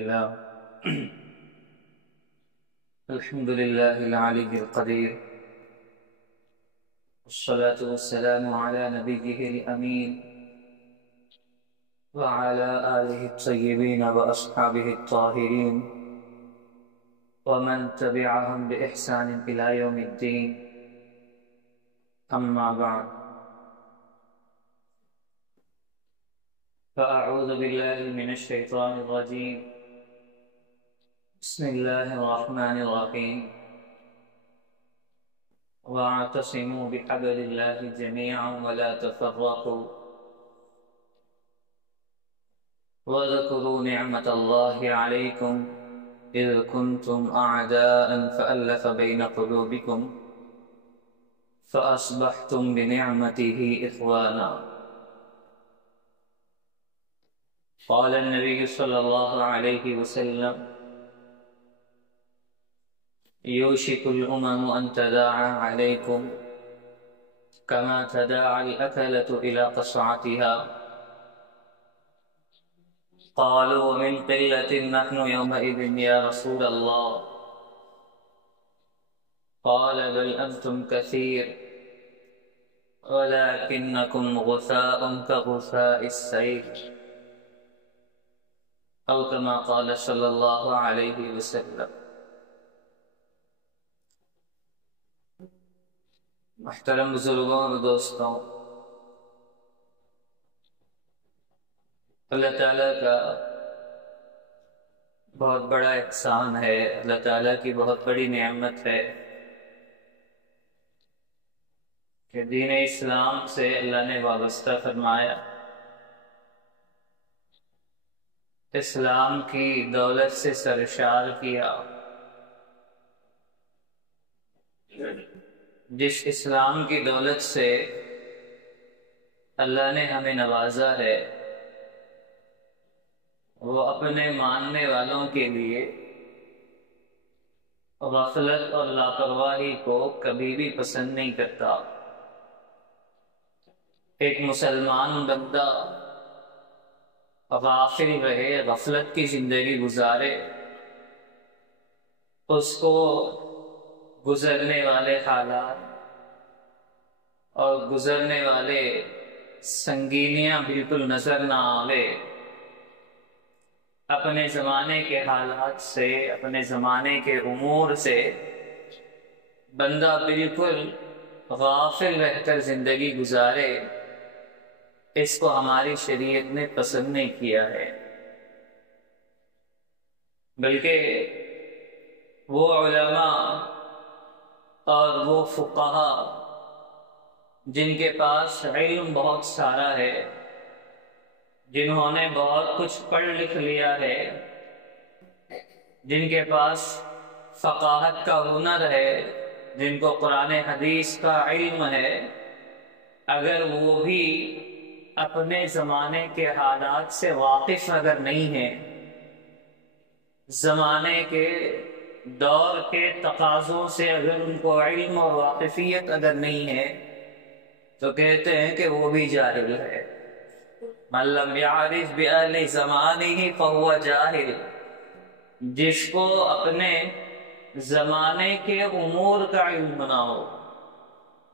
الله. الحمد لله العلي القدير، والصلاة والسلام على نبيه الأمين وعلى آله الطيبين وأصحابه الطاهرين ومن تبعهم بإحسان إلى يوم الدين. أما بعد، فأعوذ بالله من الشيطان الرجيم. بسم الله الرحمن الرحيم. واعتصموا بحبل الله جميعا ولا تفرقوا واذكروا نعمة الله عليكم إذ كنتم أعداء فألف بين قلوبكم فأصبحتم بنعمته إخوانا. قال النبي صلى الله عليه وسلم: يوشك الأمم أن تداعى عليكم كما تداعى الأكلة إلى قصعتها. قالوا: ومن قلة نحن يومئذ يا رسول الله؟ قال: بل أنتم كثير ولكنكم غثاء كغثاء السيل، أو كما قال صلی اللہ علیہ وسلم. محترم بزرگوں اور دوستوں، اللہ تعالیٰ کا بہت بڑا احسان ہے، اللہ تعالیٰ کی بہت بڑی نعمت ہے کہ دین اسلام سے اللہ نے وابستہ فرمایا، اسلام کی دولت سے سرشار کیا. جس اسلام کی دولت سے اللہ نے ہمیں نوازا ہے، وہ اپنے ماننے والوں کے لیے غفلت اور لاپرواہی کو کبھی بھی پسند نہیں کرتا. ایک مسلمان بندہ غافل رہے، غفلت کی زندگی گزارے، اس کو گزرنے والے حالات اور گزرنے والے سنگینیاں بالکل نظر نہ آوے. اپنے زمانے کے حالات سے، اپنے زمانے کے امور سے بندہ بالکل غافل رہ کر زندگی گزارے، اس کو ہماری شریعت نے پسند نہیں کیا ہے. بلکہ وہ علماء اور وہ فقہا جن کے پاس علم بہت سارا ہے، جنہوں نے بہت کچھ پڑھ لکھ لیا ہے، جن کے پاس فقاہت کا ہنر ہے، جن کو قرآن حدیث کا علم ہے، اگر وہ بھی اپنے زمانے کے حالات سے واقف اگر نہیں ہیں، زمانے کے دور کے تقاضوں سے اگر ان کو علم اور واقفیت اگر نہیں ہے، تو کہتے ہیں کہ وہ بھی جاہل ہے. من لم يعرف بأهل زمانه فهو جاہل. جس کو اپنے زمانے کے امور کا علم نہ ہو،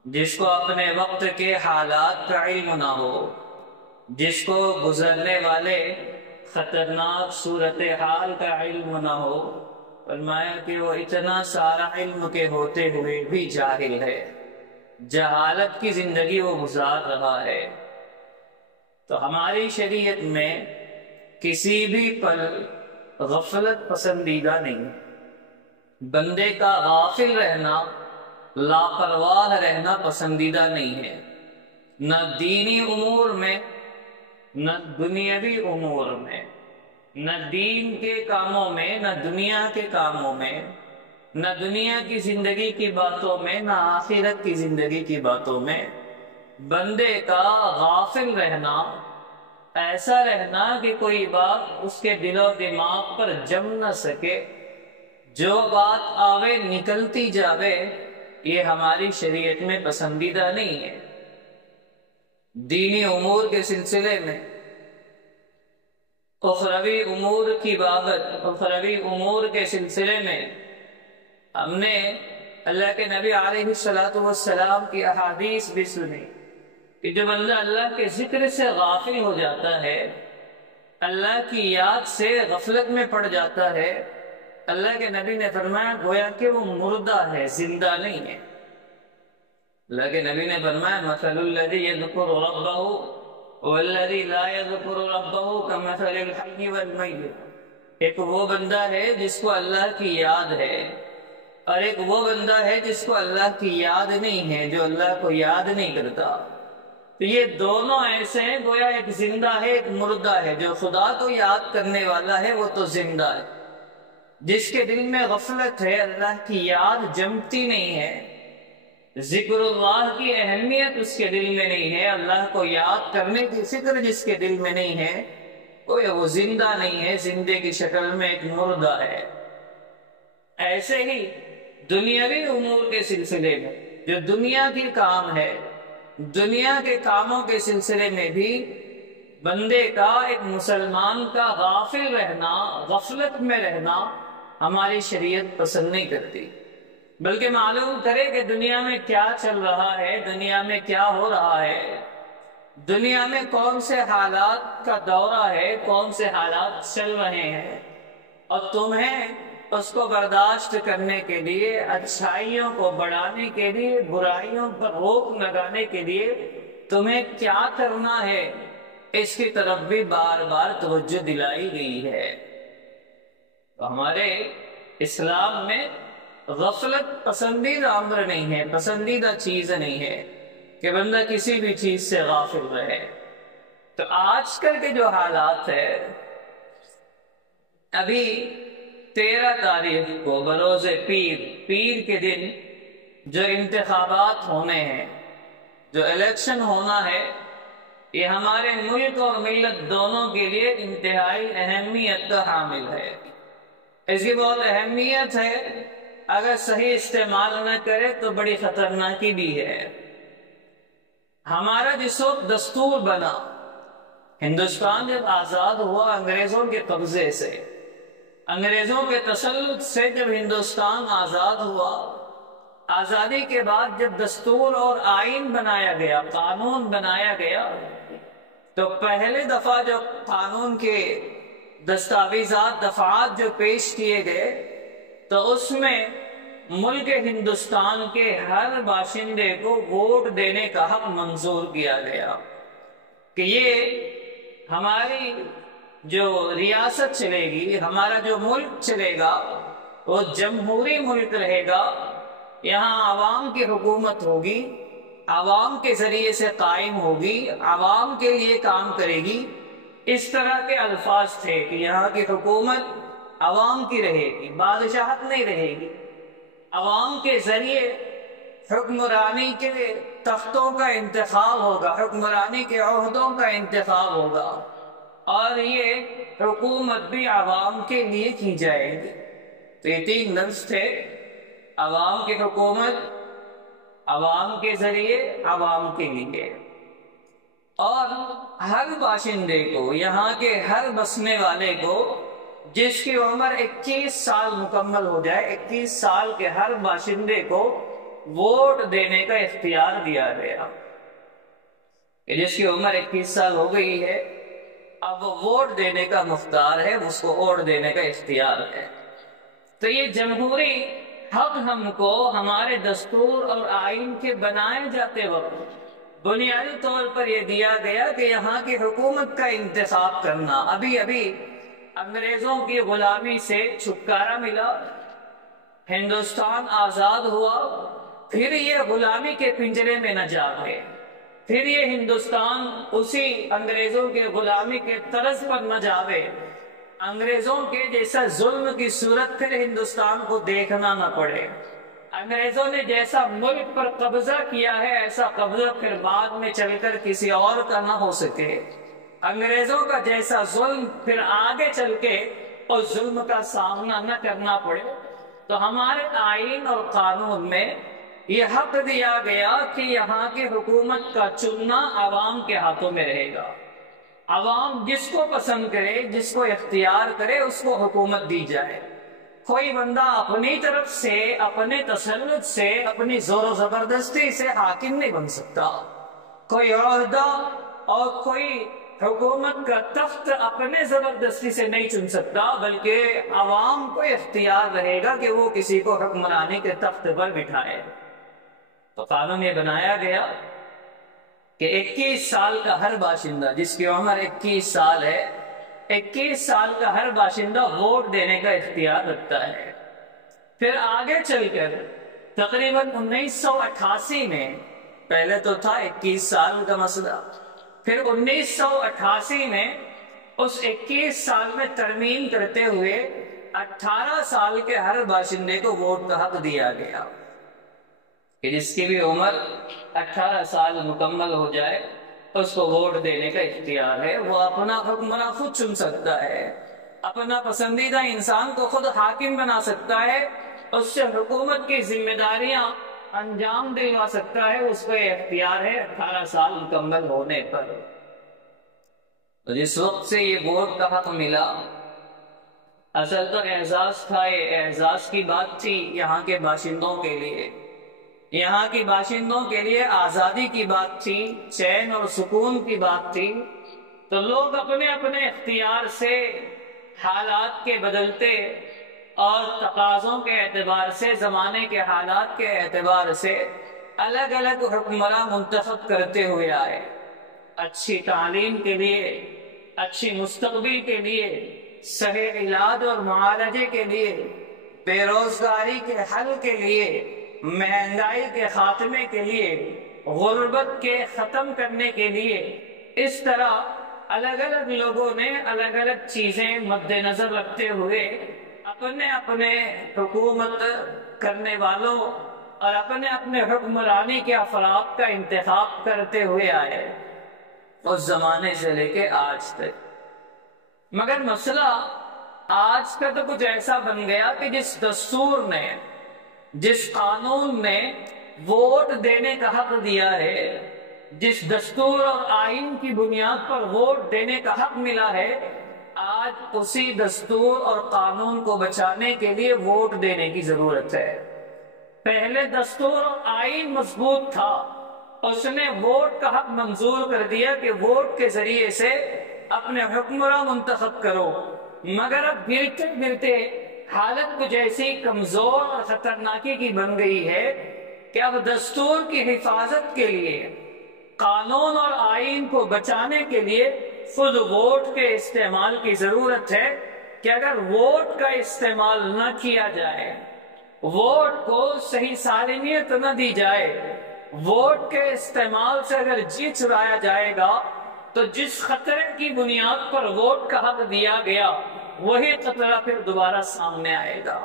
جس کو اپنے وقت کے حالات کا علم نہ ہو، جس کو گزرنے والے خطرناک صورتحال کا علم نہ ہو، فرمایا کہ وہ اتنا سارا علم کے ہوتے ہوئے بھی جاہل ہے، جہالت کی زندگی وہ گزار رہا ہے. تو ہماری شریعت میں کسی بھی پل غفلت پسندیدہ نہیں. بندے کا غافل رہنا، لاپرواہ رہنا پسندیدہ نہیں ہے، نہ دینی امور میں، نہ دنیاوی امور میں، نہ دین کے کاموں میں، نہ دنیا کے کاموں میں، نہ دنیا کی زندگی کی باتوں میں، نہ آخرت کی زندگی کی باتوں میں. بندے کا غافل رہنا، ایسا رہنا کہ کوئی بات اس کے دل و دماغ پر جم نہ سکے، جو بات آوے نکلتی جاوے، یہ ہماری شریعت میں پسندیدہ نہیں ہے. دینی امور کے سلسلے میں اخروی امور کی بابت، اخروی امور کے سلسلے میں ہم نے اللہ کے نبی علیہ السلام کی احادیث بھی سنی کہ جو بندہ اللہ کے ذکر سے غافل ہو جاتا ہے، اللہ کی یاد سے غفلت میں پڑ جاتا ہے، اللہ کے نبی نے فرمایا گویا کہ وہ مردہ ہے، زندہ نہیں ہے۔ اللہ کے نبی نے فرمایا مثل الذی یذکر ربہ والذی لا یذکر ربہ کمثل الحی والمیت۔ ایک وہ بندہ ہے جس کو اللہ کی یاد ہے، اور ایک وہ بندہ ہے جس کو اللہ کی یاد نہیں ہے، جو اللہ کو یاد نہیں کرتا۔ تو یہ دونوں ایسے ہیں، گویا ایک زندہ ہے ایک مردہ ہے۔ جو خدا کو یاد کرنے والا ہے وہ تو زندہ ہے، جس کے دل میں غفلت ہے، اللہ کی یاد جمتی نہیں ہے، ذکر اللہ کی اہمیت اس کے دل میں نہیں ہے، اللہ کو یاد کرنے کی فکر جس کے دل میں نہیں ہے، گویا وہ زندہ نہیں ہے، زندے کی شکل میں ایک مردہ ہے۔ ایسے ہی دنیاوی امور کے سلسلے میں جو دنیا کی کام ہے، دنیا کے کاموں کے سلسلے میں بھی بندے کا، ایک مسلمان کا غافل رہنا، غفلت میں رہنا ہماری شریعت پسند نہیں کرتی، بلکہ معلوم کرے کہ دنیا میں کیا چل رہا ہے، دنیا میں کیا ہو رہا ہے، دنیا میں کون سے حالات کا دورہ ہے، کون سے حالات چل رہے ہیں، اور تمہیں اس کو برداشت کرنے کے لیے، اچھائیوں کو بڑھانے کے لیے، برائیوں پر روک لگانے کے لیے تمہیں کیا کرنا ہے، اس کی طرف بھی بار بار توجہ دلائی گئی ہے۔ تو ہمارے اسلام میں غفلت پسندیدہ امر نہیں ہے، پسندیدہ چیز نہیں ہے کہ بندہ کسی بھی چیز سے غافل رہے۔ تو آج کل کے جو حالات ہے، ابھی 13 تاریخ کو بروز پیر کے دن جو انتخابات ہونے ہیں، جو الیکشن ہونا ہے، یہ ہمارے ملک اور ملت دونوں کے لیے انتہائی اہمیت کا حامل ہے۔ اس کی بہت اہمیت ہے، اگر صحیح استعمال نہ کرے تو بڑی خطرناکی بھی ہے۔ ہمارا جس وقت دستور بنا، ہندوستان جب آزاد ہوا انگریزوں کے قبضے سے، انگریزوں کے تسلط سے جب ہندوستان آزاد ہوا، آزادی کے بعد جب دستور اور آئین بنایا گیا، قانون بنایا گیا، تو پہلے دفعہ جب قانون کے دستاویزات، دفعات جو پیش کیے گئے، تو اس میں ملک ہندوستان کے ہر باشندے کو ووٹ دینے کا حق منظور کیا گیا کہ یہ ہماری جو ریاست چلے گی، ہمارا جو ملک چلے گا، وہ جمہوری ملک رہے گا، یہاں عوام کی حکومت ہوگی، عوام کے ذریعے سے قائم ہوگی، عوام کے لیے کام کرے گی۔ اس طرح کے الفاظ تھے کہ یہاں کی حکومت عوام کی رہے گی، بادشاہت نہیں رہے گی، عوام کے ذریعے حکمرانی کے تختوں کا انتخاب ہوگا، حکمرانی کے عہدوں کا انتخاب ہوگا، اور یہ حکومت بھی عوام کے لیے کی جائے گی۔ تو یہ 3 لفظ تھے، عوام کی حکومت، عوام کے ذریعے، عوام کے لیے، اور ہر باشندے کو، یہاں کے ہر بسنے والے کو، جس کی عمر 21 سال مکمل ہو جائے، 21 سال کے ہر باشندے کو ووٹ دینے کا اختیار دیا گیا کہ جس کی عمر 21 سال ہو گئی ہے، اب وہ ووٹ دینے کا مختار ہے، اس کو ووٹ دینے کا اختیار ہے۔ تو یہ جمہوری حق ہم کو ہمارے دستور اور آئین کے بنائے جاتے وقت بنیادی طور پر یہ دیا گیا کہ یہاں کی حکومت کا انتخاب کرنا۔ ابھی انگریزوں کی غلامی سے چھٹکارا ملا، ہندوستان آزاد ہوا، پھر یہ غلامی کے پنجرے میں نہ جا گئے، پھر یہ ہندوستان اسی انگریزوں کے غلامی کے طرز پر نہ جاوے، انگریزوں کے جیسا ظلم کی صورت پھر ہندوستان کو دیکھنا نہ پڑے، انگریزوں نے جیسا ملک پر قبضہ کیا ہے ایسا قبضہ پھر بعد میں چل کر کسی اور کا نہ ہو سکے، انگریزوں کا جیسا ظلم پھر آگے چل کے اس ظلم کا سامنا نہ کرنا پڑے۔ تو ہمارے آئین اور قانون میں یہ حق دیا گیا کہ یہاں کی حکومت کا چننا عوام کے ہاتھوں میں رہے گا، عوام جس کو پسند کرے، جس کو اختیار کرے، اس کو حکومت دی جائے۔ کوئی بندہ اپنی طرف سے، اپنے تسلط سے، اپنی زور و زبردستی سے حاکم نہیں بن سکتا۔ کوئی عہدہ اور کوئی حکومت کا تخت اپنے زبردستی سے نہیں چن سکتا، بلکہ عوام کو اختیار رہے گا کہ وہ کسی کو حکمرانی کے تخت پر بٹھائے۔ تو قانون یہ بنایا گیا کہ 21 سال کا ہر باشندہ، جس کی عمر 21 سال ہے، 21 سال کا ہر باشندہ ووٹ دینے کا اختیار رکھتا ہے۔ پھر آگے چل کر تقریباً 1988 میں، پہلے تو تھا 21 سال کا مسئلہ، پھر 1988 میں اس 21 سال میں ترمیم کرتے ہوئے 18 سال کے ہر باشندے کو ووٹ کا حق دیا گیا کہ جس کی بھی عمر 18 سال مکمل ہو جائے اس کو ووٹ دینے کا اختیار ہے۔ وہ اپنا حکمراں خود چن سکتا ہے، اپنا پسندیدہ انسان کو خود حاکم بنا سکتا ہے، اس سے حکومت کی ذمہ داریاں انجام دلوا سکتا ہے، اس کو یہ اختیار ہے 18 سال مکمل ہونے پر۔ تو جس وقت سے یہ ووٹ کا حق ملا، اصل تو اعزاز تھا، یہ اعزاز کی بات تھی یہاں کے باشندوں کے لیے، یہاں کی باشندوں کے لیے آزادی کی بات تھی، چین اور سکون کی بات تھی۔ تو لوگ اپنے اپنے اختیار سے حالات کے بدلتے اور تقاضوں کے اعتبار سے، زمانے کے حالات کے اعتبار سے الگ الگ حکمراں منتخب کرتے ہوئے آئے، اچھی تعلیم کے لیے، اچھی مستقبل کے لیے، صحیح علاج اور معالجے کے لیے، بے روزگاری کے حل کے لیے، مہنگائی کے خاتمے کے لیے، غربت کے ختم کرنے کے لیے۔ اس طرح الگ الگ لوگوں نے الگ الگ چیزیں مد نظر رکھتے ہوئے اپنے اپنے حکومت کرنے والوں اور اپنے اپنے حکمرانی کے افراد کا انتخاب کرتے ہوئے آئے، اس زمانے سے لے کے آج تک۔ مگر مسئلہ آج کا تو کچھ ایسا بن گیا کہ جس دستور نے، جس قانون نے ووٹ دینے کا حق دیا ہے، جس دستور اور آئین کی بنیاد پر ووٹ دینے کا حق ملا ہے، آج اسی دستور اور قانون کو بچانے کے لیے ووٹ دینے کی ضرورت ہے۔ پہلے دستور اور آئین مضبوط تھا، اس نے ووٹ کا حق منظور کر دیا کہ ووٹ کے ذریعے سے اپنے حکمراں منتخب کرو، مگر اب گرتے گرتے حالت کچھ ایسی کمزور اور خطرناکی کی بن گئی ہے کہ اب دستور کی حفاظت کے لیے، قانون اور آئین کو بچانے کے لیے خود ووٹ کے استعمال کی ضرورت ہے کہ اگر ووٹ کا استعمال نہ کیا جائے، ووٹ کو صحیح سالمیت نہ دی جائے، ووٹ کے استعمال سے اگر جی چرایا جائے گا تو جس خطرے کی بنیاد پر ووٹ کا حق دیا گیا وہی خطرہ پھر دوبارہ سامنے آئے گا۔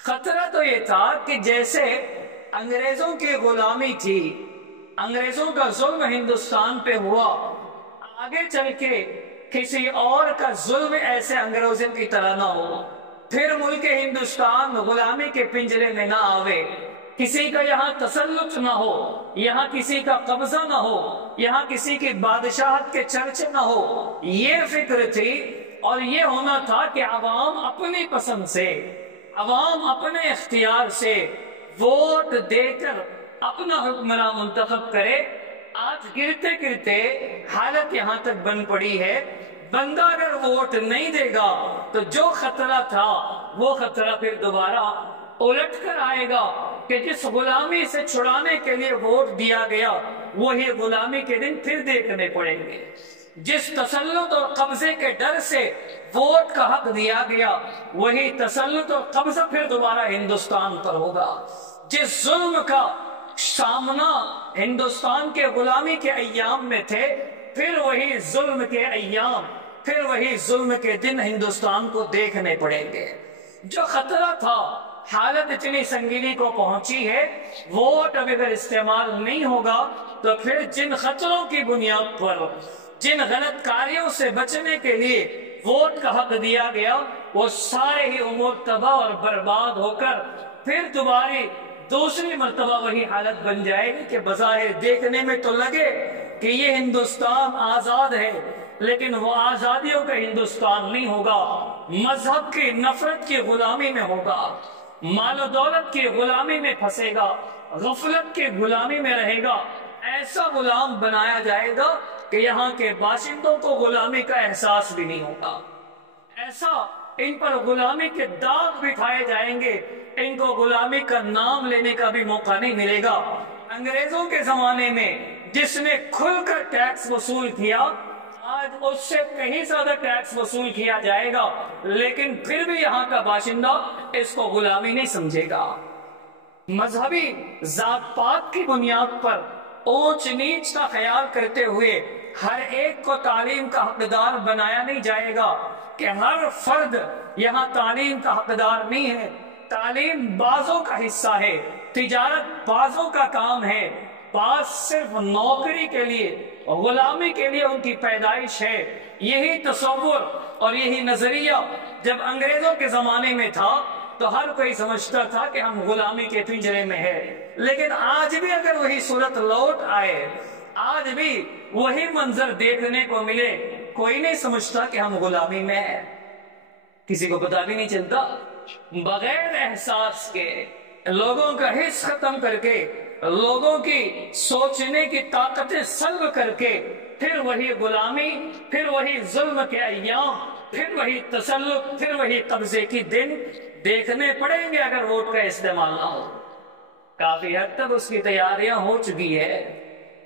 خطرہ تو یہ تھا کہ جیسے انگریزوں کی غلامی تھی، انگریزوں کا ظلم ہندوستان پہ ہوا، آگے چل کے کسی اور کا ظلم ایسے انگریزوں کی طرح نہ ہو، پھر ملک ہندوستان غلامی کے پنجرے میں نہ آوے، کسی کا یہاں تسلط نہ ہو، یہاں کسی کا قبضہ نہ ہو، یہاں کسی کی بادشاہت کے چرچے نہ ہو، یہ فکر تھی۔ اور یہ ہونا تھا کہ عوام اپنی پسند سے، عوام اپنے اختیار سے ووٹ دے کر اپنا حکمراں منتخب کرے۔ آج گرتے گرتے حالت یہاں تک بن پڑی ہے، بندہ اگر ووٹ نہیں دے گا تو جو خطرہ تھا وہ خطرہ پھر دوبارہ الٹ کر آئے گا کہ جس غلامی سے چھڑانے کے لیے ووٹ دیا گیا وہی غلامی کے دن پھر دیکھنے پڑیں گے۔ جس تسلط اور قبضے کے ڈر سے ووٹ کا حق دیا گیا وہی تسلط اور قبضہ پھر دوبارہ ہندوستان پر ہوگا۔ جس ظلم کا سامنا ہندوستان کے غلامی کے ایام میں تھے، پھر وہی ظلم کے ایام، پھر وہی ظلم کے دن ہندوستان کو دیکھنے پڑیں گے۔ جو خطرہ تھا، حالت اتنی سنگینی کو پہنچی ہے، ووٹ اب اگر استعمال نہیں ہوگا تو پھر جن خطروں کی بنیاد پر، جن غلط کاریوں سے بچنے کے لیے ووٹ کا حق دیا گیا، وہ سارے ہی امور تباہ اور برباد ہو کر پھر دوسری مرتبہ وہی حالت بن جائے گی کہ بظاہر دیکھنے میں تو لگے کہ یہ ہندوستان آزاد ہے، لیکن وہ آزادیوں کا ہندوستان نہیں ہوگا، مذہب کی نفرت کی غلامی میں ہوگا، مال و دولت کی غلامی میں پھنسے گا، غفلت کی غلامی میں رہے گا، ایسا غلام بنایا جائے گا کہ یہاں کے باشندوں کو غلامی کا احساس بھی نہیں ہوگا، ایسا ان پر غلامی کے داغ بٹھائے جائیں گے، ان کو غلامی کا نام لینے کا بھی موقع نہیں ملے گا۔ انگریزوں کے زمانے میں جس نے کھل کر ٹیکس وصول کیا، آج اس سے کہیں زیادہ ٹیکس وصول کیا جائے گا، لیکن پھر بھی یہاں کا باشندہ اس کو غلامی نہیں سمجھے گا۔ مذہبی ذات پات کی بنیاد پر اونچ نیچ کا خیال کرتے ہوئے ہر ایک کو تعلیم کا حقدار بنایا نہیں جائے گا کہ ہر فرد یہاں تعلیم کا حقدار نہیں ہے۔ تعلیم بعضوں کا حصہ ہے، تجارت بعضوں کا کام ہے، بعض صرف نوکری کے لیے، غلامی کے لیے ان کی پیدائش ہے۔ یہی تصور اور یہی نظریہ جب انگریزوں کے زمانے میں تھا تو ہر کوئی سمجھتا تھا کہ ہم غلامی کے پنجرے میں ہے، لیکن آج بھی اگر وہی صورت لوٹ آئے، آج بھی وہی منظر دیکھنے کو ملے، کوئی نہیں سمجھتا کہ ہم غلامی میں ہیں، کسی کو پتہ بھی نہیں چلتا۔ بغیر احساس کے، لوگوں کا حس ختم کر کے، لوگوں کی سوچنے کی طاقتیں سلب کر کے، پھر وہی غلامی، پھر وہی ظلم کے ایام، پھر وہی تسلط، پھر وہی قبضے کی دن دیکھنے پڑیں گے اگر ووٹ کا استعمال نہ ہو۔ کافی حد تک اس کی تیاریاں ہو چکی ہے،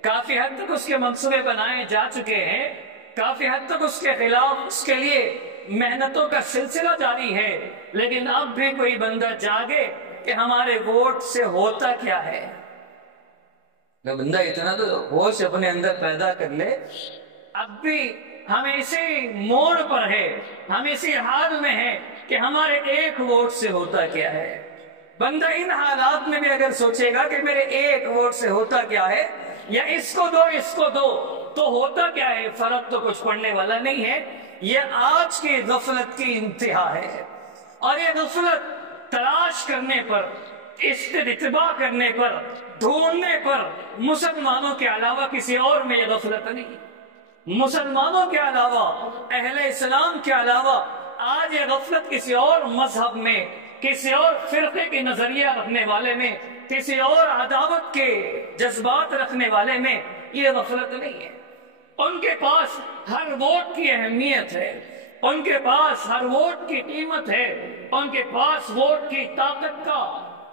کافی حد تک اس کے منصوبے بنائے جا چکے ہیں، کافی حد تک اس کے خلاف اس کے لیے محنتوں کا سلسلہ جاری ہے، لیکن اب بھی کوئی بندہ جاگے کہ ہمارے ووٹ سے ہوتا کیا ہے۔ بندہ اتنا تو ہوش اپنے اندر پیدا کر لے، اب بھی ہم اسی موڑ پر ہے، ہم اسی حال میں ہیں کہ ہمارے ایک ووٹ سے ہوتا کیا ہے۔ بندہ ان حالات میں بھی اگر سوچے گا کہ میرے ایک ووٹ سے ہوتا کیا ہے، یا اس کو دو اس کو دو تو ہوتا کیا ہے، فرق تو کچھ پڑنے والا نہیں ہے۔ یہ آج کی غفلت کی انتہا ہے، اور یہ غفلت تلاش کرنے پر، استتباع کرنے پر، ڈھونڈنے پر مسلمانوں کے علاوہ کسی اور میں یہ غفلت نہیں، مسلمانوں کے علاوہ، اہل اسلام کے علاوہ آج یہ غفلت کسی اور مذہب میں، کسی اور فرقے کے نظریہ رکھنے والے میں، کسی اور عداوت کے جذبات رکھنے والے میں یہ غفلت نہیں ہے۔ ان کے پاس ہر ووٹ کی اہمیت ہے، ان کے پاس ہر ووٹ کی قیمت ہے، ان کے پاس ووٹ کی طاقت کا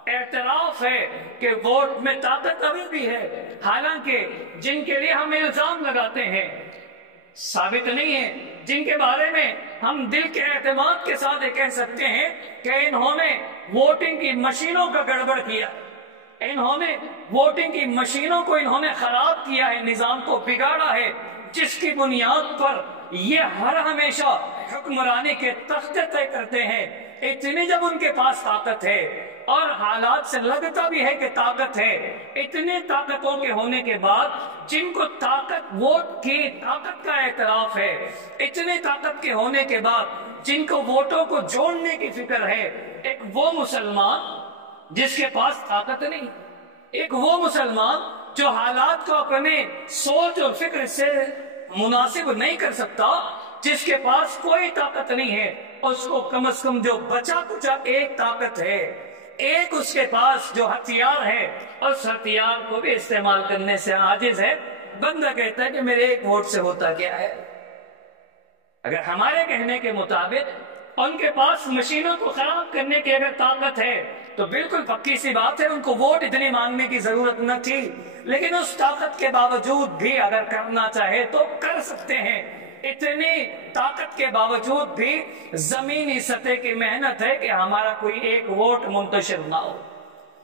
اعتراف ہے کہ ووٹ میں طاقت ابھی بھی ہے، حالانکہ جن کے لیے ہم الزام لگاتے ہیں ثابت نہیں ہے، جن کے بارے میں ہم دل کے اعتماد کے ساتھ یہ کہہ سکتے ہیں کہ انہوں نے ووٹنگ کی مشینوں کا گڑبڑ کیا، انہوں نے ووٹنگ کی مشینوں کو انہوں نے خراب کیا ہے، نظام کو بگاڑا ہے، جس کی بنیاد پر یہ ہر ہمیشہ حکمرانی کے تختے طے کرتے ہیں۔ اتنی جب ان کے پاس طاقت ہے، اور حالات سے لگتا بھی ہے کہ طاقت ہے، اتنی طاقتوں کے ہونے کے بعد جن کو طاقت، ووٹ کی طاقت کا اعتراف ہے، اتنی طاقت کے ہونے کے بعد جن کو ووٹوں کو جوڑنے کی فکر ہے، ایک وہ مسلمان جس کے پاس طاقت نہیں، ایک وہ مسلمان جو حالات کو اپنے سوچ اور فکر سے مناسب نہیں کر سکتا، جس کے پاس کوئی طاقت نہیں ہے، اس کو کم از کم جو بچا کچا ایک طاقت ہے، ایک اس کے پاس جو ہتھیار ہے، اس ہتھیار کو بھی استعمال کرنے سے عاجز ہے۔ بندہ کہتا ہے کہ میرے ایک ووٹ سے ہوتا کیا ہے۔ اگر ہمارے کہنے کے مطابق ان کے پاس مشینوں کو خراب کرنے کی اگر طاقت ہے تو بالکل پکی سی بات ہے، ان کو ووٹ اتنی مانگنے کی ضرورت نہ تھی، لیکن اس طاقت کے باوجود بھی اگر کرنا چاہے تو کر سکتے ہیں۔ اتنی طاقت کے باوجود بھی زمینی سطح کی محنت ہے کہ ہمارا کوئی ایک ووٹ منتشر نہ ہو،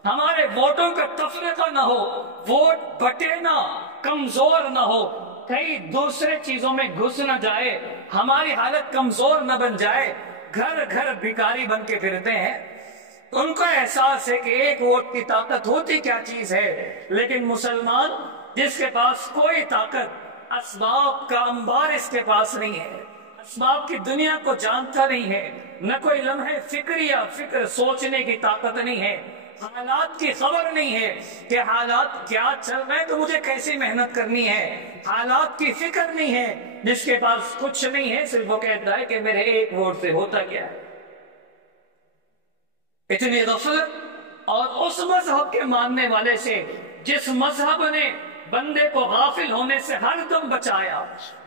ہمارے ووٹوں کا تفرقہ نہ ہو، ووٹ بٹے نہ، کمزور نہ ہو، کئی دوسرے چیزوں میں گھس نہ جائے، ہماری حالت کمزور نہ بن جائے، گھر گھر بھکاری بن کے پھرتے ہیں۔ ان کو احساس ہے کہ ایک ووٹ کی طاقت ہوتی کیا چیز ہے، لیکن مسلمان جس کے پاس کوئی طاقت، اسباب کا انبار اس کے پاس نہیں ہے، اسباب کی دنیا کو جانتا نہیں ہے، نہ کوئی لمحے فکر یا فکر سوچنے کی طاقت نہیں ہے، حالات کی خبر نہیں ہے کہ حالات کیا چل رہے ہیں تو مجھے کیسی محنت کرنی ہے، حالات کی فکر نہیں ہے، جس کے پاس کچھ نہیں ہے صرف وہ کہتا ہے کہ میرے ایک ووٹ سے ہوتا کیا ہے۔ اتنی غفلت، اور اس مذہب کے ماننے والے سے جس مذہب نے بندے کو غافل ہونے سے ہر دم بچایا،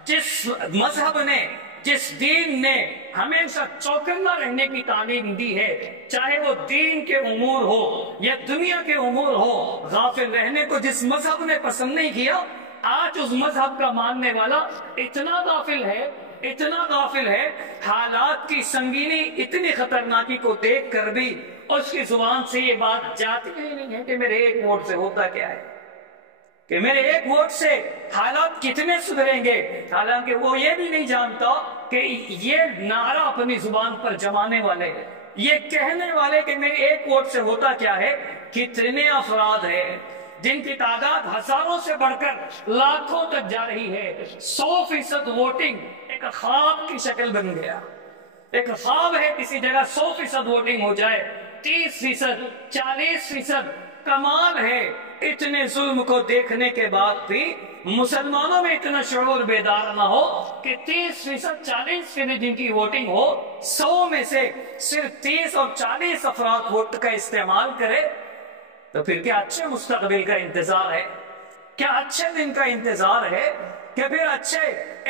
جس مذہب نے، جس دین نے ہمیشہ چوکنا رہنے کی تعلیم دی ہے، چاہے وہ دین کے امور ہو یا دنیا کے امور ہو، غافل رہنے کو جس مذہب نے پسند نہیں کیا، آج اس مذہب کا ماننے والا اتنا غافل ہے، اتنا غافل ہے، حالات کی سنگینی اتنی خطرناکی کو دیکھ کر بھی اس کی زبان سے یہ بات جاتی ہی نہیں ہے کہ میرے ایک ووٹ سے ہوتا کیا ہے، کہ میرے ایک ووٹ سے حالات کتنے سدھریں گے، حالانکہ وہ یہ بھی نہیں جانتا کہ یہ نعرہ اپنی زبان پر جمانے والے، یہ کہنے والے کہ میرے ایک ووٹ سے ہوتا کیا ہے، کتنے افراد ہیں جن کی تعداد ہزاروں سے بڑھ کر لاکھوں تک جا رہی ہے۔ 100% ووٹنگ ایک خواب کی شکل بن گیا، ایک خواب ہے کسی جگہ 100% ووٹنگ ہو جائے، 30%، 40%، کمال ہے۔ اتنے ظلم کو دیکھنے کے بعد بھی مسلمانوں میں اتنا شعور بیدار نہ ہو کہ 30%، 40% جن کی ووٹنگ ہو، 100 میں سے صرف 30 اور 40 افراد ووٹ کا استعمال کرے، تو پھر کیا اچھے مستقبل کا انتظار ہے، کیا اچھے دن کا انتظار ہے، کہ پھر اچھے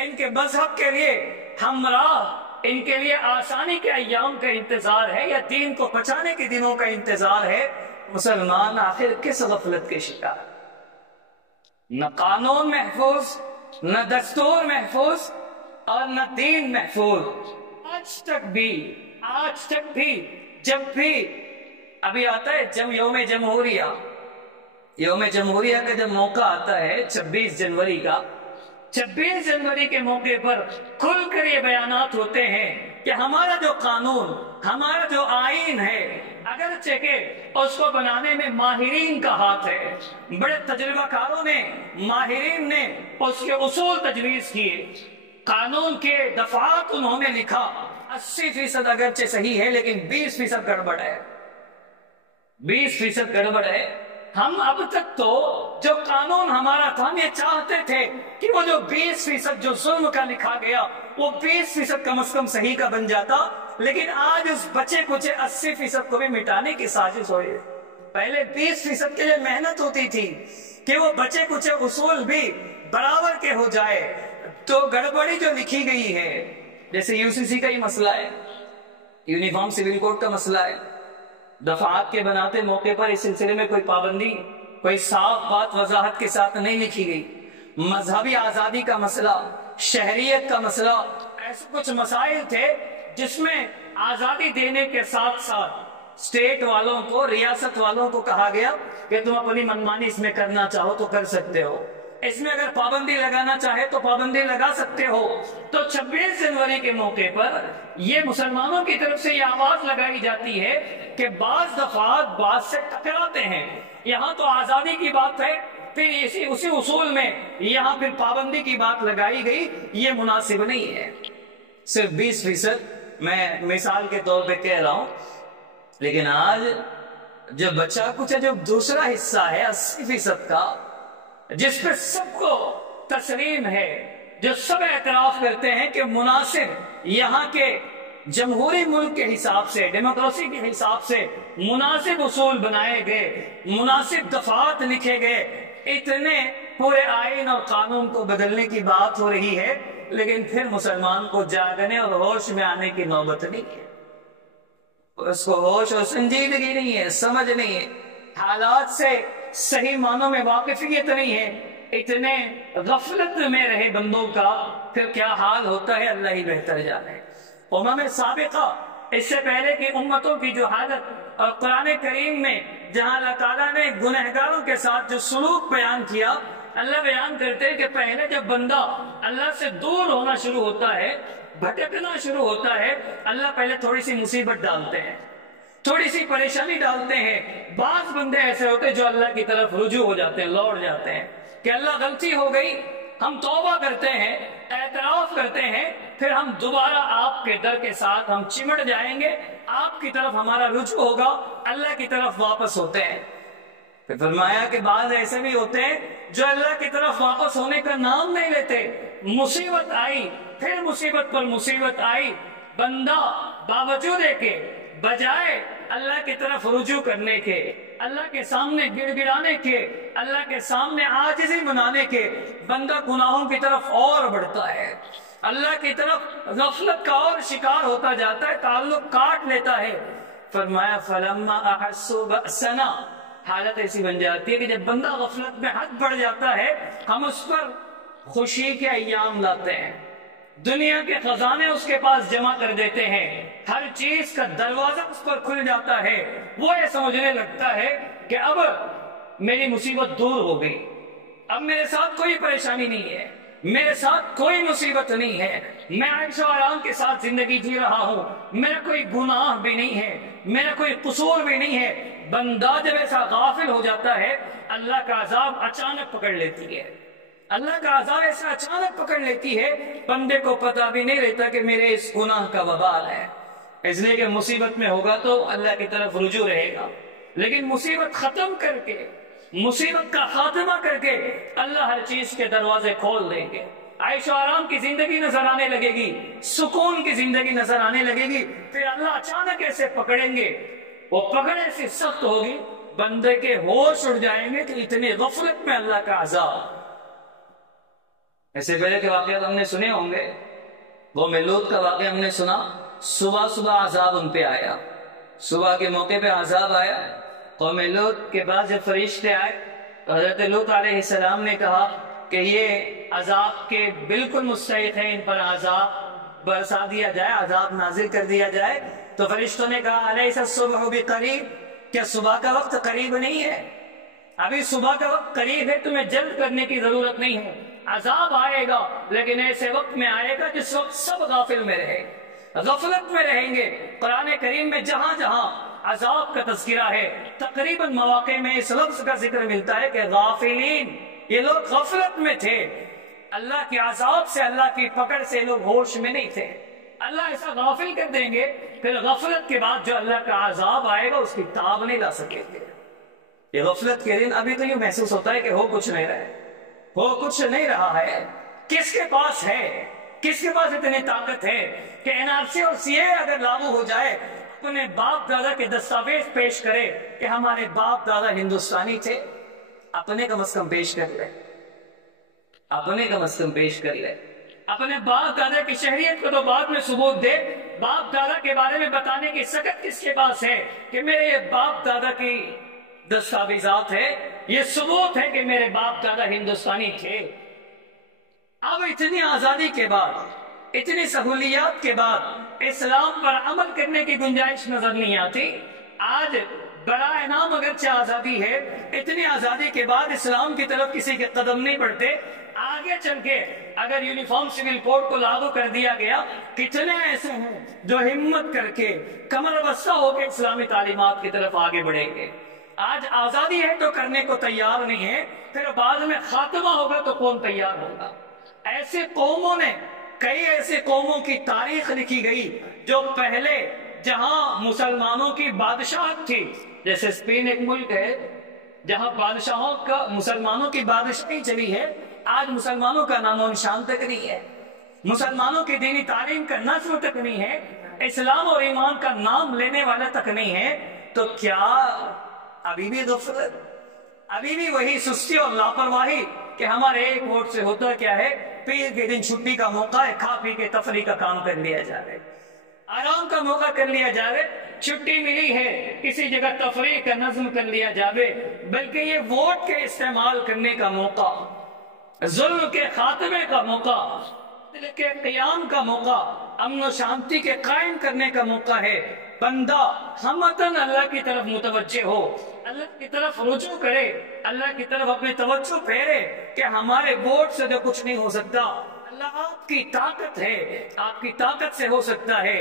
ان کے مذہب کے لیے ہمراہ، ان کے لیے آسانی کے ایام کا انتظار ہے، یا دین کو بچانے کے دنوں کا انتظار ہے؟ مسلمان آخر کس غفلت کے شکار؟ نہ قانون محفوظ، نہ دستور محفوظ، اور نہ دین محفوظ۔ آج تک بھی جب بھی ابھی آتا ہے یوم جمہوریہ، یوم جمہوریہ کا جب موقع آتا ہے 26 جنوری کا، 26 جنوری کے موقع پر کھل کر یہ بیانات ہوتے ہیں کہ ہمارا جو قانون، ہمارا جو آئین ہے، اگرچہ کہ اس کو بنانے میں ماہرین کا ہاتھ ہے، بڑے تجربہ کاروں نے، ماہرین نے اس کے اصول تجویز کیے، قانون کے دفعات انہوں نے لکھا، 80% اگرچہ صحیح ہے لیکن 20% گڑبڑ ہے، 20% گڑبڑ ہے۔ ہم اب تک تو جو قانون ہمارا تھا ہم یہ چاہتے تھے کہ وہ جو 20% جو ظلم کا لکھا گیا وہ 20% کم از کم صحیح کا بن جاتا، لیکن آج اس بچے کچے 80% کو بھی مٹانے کی سازش ہو رہی ہے۔ پہلے 20% کے لیے محنت ہوتی تھی کہ وہ بچے کچے اصول بھی برابر کے ہو جائے، تو گڑبڑی جو لکھی گئی ہے، جیسے UCC کا ہی مسئلہ ہے، یونیفارم سول کوڈ کا مسئلہ ہے، دفعات کے بناتے موقع پر اس سلسلے میں کوئی پابندی، کوئی صاف بات وضاحت کے ساتھ نہیں لکھی گئی، مذہبی آزادی کا مسئلہ، شہریت کا مسئلہ، ایسے کچھ مسائل تھے جس میں آزادی دینے کے ساتھ ساتھ اسٹیٹ والوں کو، ریاست والوں کو کہا گیا کہ تم اپنی منمانی اس میں کرنا چاہو تو کر سکتے ہو، اس میں اگر پابندی لگانا چاہے تو پابندی لگا سکتے ہو۔ تو 26 جنوری کے موقع پر یہ مسلمانوں کی طرف سے یہ آواز لگائی جاتی ہے کہ بعض دفعات بعض سے ٹکراتے ہیں، یہاں تو آزادی کی بات ہے، پھر اسی اصول میں یہاں پھر پابندی کی بات لگائی گئی، یہ مناسب نہیں ہے۔ صرف 20% میں مثال کے طور پہ کہہ رہا ہوں، لیکن آج جو بچہ کچھ جو دوسرا حصہ ہے 80% کا، جس پہ سب کو تسلیم ہے، جو سب اعتراف کرتے ہیں کہ مناسب یہاں کے جمہوری ملک کے حساب سے، ڈیموکریسی کے حساب سے مناسب اصول بنائے گئے، مناسب دفعات لکھے گئے، اتنے پورے آئین اور قانون کو بدلنے کی بات ہو رہی ہے، لیکن پھر مسلمان کو جاگنے اور ہوش میں آنے کی نوبت نہیں ہے، اس کو ہوش اور سنجیدگی نہیں ہے، سمجھ نہیں ہے، حالات سے صحیح معنوں میں واقفیت نہیں ہے، اتنے غفلت میں رہے بندوں کا پھر کیا حال ہوتا ہے اللہ ہی بہتر جانے۔ امم سابقہ، اس سے پہلے کی امتوں کی جو حالت، اور قرآن کریم میں جہاں اللہ تعالیٰ نے گنہگاروں کے ساتھ جو سلوک بیان کیا، اللہ بیان کرتے ہیں کہ پہلے جب بندہ اللہ سے دور ہونا شروع ہوتا ہے، بھٹکنا شروع ہوتا ہے، اللہ پہلے تھوڑی سی مصیبت ڈالتے ہیں، تھوڑی سی پریشانی ڈالتے ہیں۔ بعض بندے ایسے ہوتے ہیں جو اللہ کی طرف رجوع ہو جاتے ہیں، لوٹ جاتے ہیں کہ اللہ غلطی ہو گئی، ہم توبہ کرتے ہیں، اعتراف کرتے ہیں، پھر ہم دوبارہ آپ کے در کے ساتھ ہم چمٹ جائیں گے، آپ کی طرف ہمارا رجوع ہوگا، اللہ کی طرف واپس ہوتے ہیں۔ پھر فرمایا کہ بعض ایسے بھی ہوتے ہیں جو اللہ کی طرف واپس ہونے کا نام نہیں لیتے، مصیبت آئی، پھر مصیبت پر مصیبت آئی، بندہ باوجود ہے کہ بجائے اللہ کی طرف رجوع کرنے کے، اللہ کے سامنے گڑ گڑانے کے، اللہ کے سامنے عاجزی منانے کے، بندہ گناہوں کی طرف اور بڑھتا ہے، اللہ کی طرف غفلت کا اور شکار ہوتا جاتا ہے، تعلق کاٹ لیتا ہے۔ فرمایا فلما احسوا بأسنا، حالت ایسی بن جاتی ہے کہ جب بندہ غفلت میں حد بڑھ جاتا ہے، ہم اس پر خوشی کے ایام لاتے ہیں، دنیا کے خزانے اس کے پاس جمع کر دیتے ہیں، ہر چیز کا دروازہ اس پر کھل جاتا ہے، وہ یہ سمجھنے لگتا ہے کہ اب میری مصیبت دور ہو گئی، اب میرے ساتھ کوئی پریشانی نہیں ہے، میرے ساتھ کوئی مصیبت نہیں ہے، میں عیش و آرام کے ساتھ زندگی جی رہا ہوں، میرا کوئی گناہ بھی نہیں ہے، میرا کوئی قصور بھی نہیں ہے۔ بندہ جب ایسا غافل ہو جاتا ہے، اللہ کا عذاب اچانک پکڑ لیتی ہے، اللہ کا عذاب ایسا اچانک پکڑ لیتی ہے، بندے کو پتہ بھی نہیں رہتا کہ میرے اس گناہ کا وبال ہے، اس لیے کہ مصیبت میں ہوگا تو اللہ کی طرف رجوع رہے گا، لیکن مصیبت ختم کر کے، مصیبت کا خاتمہ کر کے اللہ ہر چیز کے دروازے کھول دیں گے، عیش و آرام کی زندگی نظر آنے لگے گی، سکون کی زندگی نظر آنے لگے گی، پھر اللہ اچانک ایسے پکڑیں گے، وہ پکڑ ایسی سخت ہوگی بندے کے ہوش اڑ جائیں گے کہ اتنے غفلت میں اللہ کا عذاب۔ ایسے پہلے کے واقعات ہم نے سنے ہوں گے، قوم لوط کا واقعہ ہم نے سنا، صبح صبح عذاب ان پہ آیا، صبح کے موقع پہ عذاب آیا، قوم لوط کے بعد جب فرشتے آئے تو حضرت لوط علیہ السلام نے کہا کہ یہ عذاب کے بالکل مستحق ہیں، ان پر عذاب برسا دیا جائے، عذاب نازل کر دیا جائے، تو فرشتوں نے کہا الیس الصبح بقریب، کیا صبح کا وقت قریب نہیں ہے؟ ابھی صبح کا وقت قریب ہے، تمہیں جلد کرنے کی ضرورت نہیں ہے، عذاب آئے گا لیکن ایسے وقت میں آئے گا جس وقت سب غافل میں رہے، غفلت میں رہیں گے۔ قرآن کریم میں جہاں جہاں عذاب کا تذکرہ ہے، تقریباً مواقع میں اس لفظ کا ذکر ملتا ہے کہ غافلین، یہ لوگ غفلت میں تھے، اللہ کے عذاب سے، اللہ کی پکڑ سے لوگ ہوش میں نہیں تھے، اللہ ایسا غافل کر دیں گے، پھر غفلت کے بعد جو اللہ کا عذاب آئے گا اس کی تاب نہیں لا سکیں گے۔ یہ غفلت کے دن ابھی تو یہ محسوس ہوتا ہے کہ ہو کچھ نہیں رہا ہے، ہو کچھ نہیں رہا ہے، کس کے پاس ہے، کس کے پاس اتنی طاقت ہے کہ NRC اور CA اگر لاگو ہو جائے اپنے باپ دادا کے دستاویز پیش کرے کہ ہمارے باپ دادا ہندوستانی تھے، اپنے کم از کم پیش کر لے، اپنے کم از کم پیش کر لے، اپنے باپ دادا کی شہریت کو تو بعد میں ثبوت دے، باپ دادا کے بارے میں بتانے کی سکت کس کے پاس ہے کہ میرے یہ باپ دادا کی دستاویزات ہے، یہ ثبوت ہے کہ میرے باپ دادا ہندوستانی تھے۔ اب اتنی آزادی کے بعد، اتنی سہولیات کے بعد اسلام پر عمل کرنے کی گنجائش نظر نہیں آتی۔ آج بڑا انعام اگرچہ آزادی ہے، اتنی آزادی کے بعد اسلام کی طرف کسی کے قدم نہیں بڑھتے۔ آگے چل کے اگر یونیفارم سول کوڈ کو لاگو کر دیا گیا، کتنے ایسے ہیں جو ہمت کر کے کمر بستہ ہو کے اسلامی تعلیمات کی طرف آگے بڑھیں گے۔ آج آزادی ہے تو کرنے کو تیار نہیں ہے، پھر بعد میں خاتمہ ہوگا تو کون تیار ہوگا؟ ایسے قوموں نے، کئی ایسے قوموں کی تاریخ لکھی گئی جو پہلے جہاں مسلمانوں کی بادشاہت تھی، جیسے اسپین ایک ملک ہے جہاں بادشاہوں کا، مسلمانوں کی بادشاہی چلی ہے، آج مسلمانوں کا نام و نشان تک نہیں ہے، مسلمانوں کی دینی تعلیم کا نظم تک نہیں ہے، اسلام اور ایمان کا نام لینے والا تک نہیں ہے، تو کیا ابھی بھی غفلت، ابھی بھی وہی سستی اور لاپرواہی کہ ہمارے ایک ووٹ سے ہوتا کیا ہے، پیر کے دن چھٹی کا موقع ہے، کھا پی کے تفریح کا کام کر لیا جائے، آرام کا موقع کر لیا جائے، چھٹی ملی ہے کسی جگہ تفریح کا نظم کر لیا جائے، بلکہ یہ ووٹ کے استعمال کرنے کا موقع، ظلم کے خاتمے کا موقع، دل کے قیام کا موقع، امن و شانتی کے قائم کرنے کا موقع ہے۔ بندہ ہمتاً اللہ کی طرف متوجہ ہو، اللہ کی طرف رجوع کرے، اللہ کی طرف اپنے توجہ پھیرے کہ ہمارے ووٹ سے تو کچھ نہیں ہو سکتا، اللہ آپ کی طاقت ہے، آپ کی طاقت سے ہو سکتا ہے،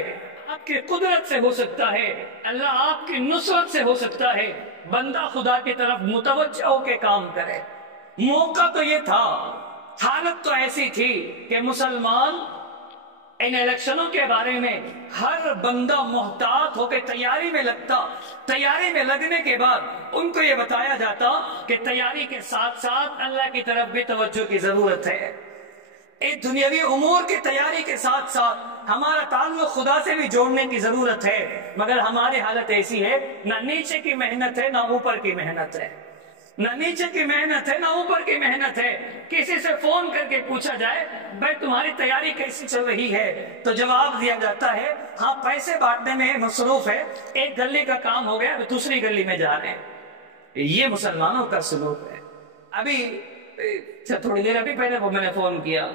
آپ کی قدرت سے ہو سکتا ہے، اللہ آپ کی نصرت سے ہو سکتا ہے۔ بندہ خدا کی طرف متوجہ ہو کے کام کرے۔ موقع تو یہ تھا حالت تو ایسی تھی کہ مسلمان ان الیکشنوں کے بارے میں ہر بندہ محتاط ہو کے تیاری میں لگتا. تیاری میں لگنے کے بعد ان کو یہ بتایا جاتا کہ تیاری کے ساتھ ساتھ اللہ کی طرف بھی توجہ کی ضرورت ہے. ایک دنیاوی امور کی تیاری کے ساتھ ساتھ ہمارا تعلق خدا سے بھی جوڑنے کی ضرورت ہے. مگر ہماری حالت ایسی ہے، نہ نیچے کی محنت ہے نہ اوپر کی محنت ہے. نہ نیچے کی محنت ہے نہ اوپر کی محنت ہے. کسی سے فون کر کے پوچھا جائے بھائی تمہاری تیاری کیسی چل رہی ہے، تو جواب دیا جاتا ہے ہاں پیسے بانٹنے میں مصروف ہے، ایک گلی کا کام ہو گیا دوسری گلی میں جا رہے ہیں. یہ مسلمانوں کا سلوک ہے. ابھی تھوڑی دیر ابھی پہلے وہ میں نے فون کیا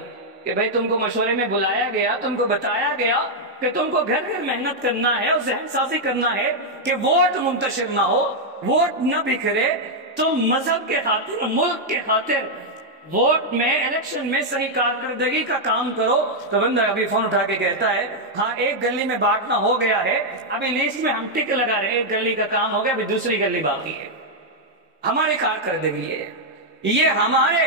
کہ بھائی تم کو مشورے میں بلایا گیا، تم کو بتایا گیا کہ تم کو گھر گھر محنت کرنا ہے اور ذہن سازی کرنا ہے کہ ووٹ منتشر نہ ہو، ووٹ نہ بکھرے. تم مذہب کے خاطر، ملک کے خاطر ووٹ میں، الیکشن میں صحیح کارکردگی کا کام کرو. تو بندہ ابھی فون اٹھا کے کہتا ہے ہاں ایک گلی میں بانٹنا ہو گیا ہے، ابھی لیسٹ میں ہم ٹک لگا رہے ہیں، ایک گلی کا کام ہو گیا ابھی دوسری گلی باقی ہے. ہماری کارکردگی ہے یہ، ہمارے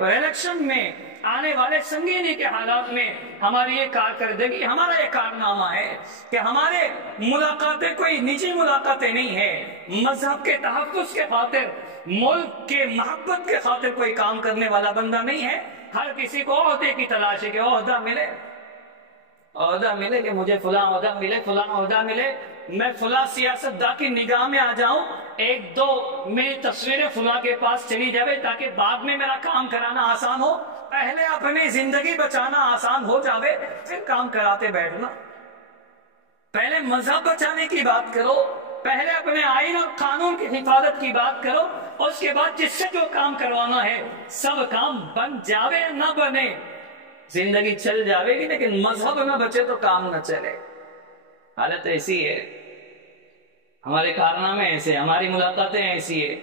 الیکشن میں آنے والے سنگینی کے حالات میں ہماری یہ کارکردگی، ہمارا یہ کارنامہ ہے کہ ہمارے ملاقاتیں کوئی نجی ملاقاتیں نہیں ہیں. مذہب کے تحفظ کے خاطر، ملک کے محبت کے خاطر کوئی کام کرنے والا بندہ نہیں ہے. ہر کسی کو عہدے کی تلاش ہے کہ عہدہ ملے، عہدہ ملے، کہ مجھے فلاں عہدہ ملے، فلاں عہدہ ملے، میں فلاں سیاستدان کی نگاہ میں آ جاؤں، ایک دو میری تصویریں فلاں کے پاس چلی جائے تاکہ بعد میں میرا کام کرانا آسان ہو. پہلے اپنی زندگی بچانا آسان ہو جاوے پھر کام کراتے بیٹھنا. پہلے مذہب بچانے کی بات کرو، پہلے اپنے آئین اور قانون کی حفاظت کی بات کرو، اس کے بعد جس سے جو کام کروانا ہے سب کام بن جاوے نہ بنے. زندگی چل جاوے گی لیکن مذہب نہ بچے تو کام نہ چلے. حالت ایسی ہے، ہمارے کارنامے ایسے، ہماری ملاقاتیں ایسی ہے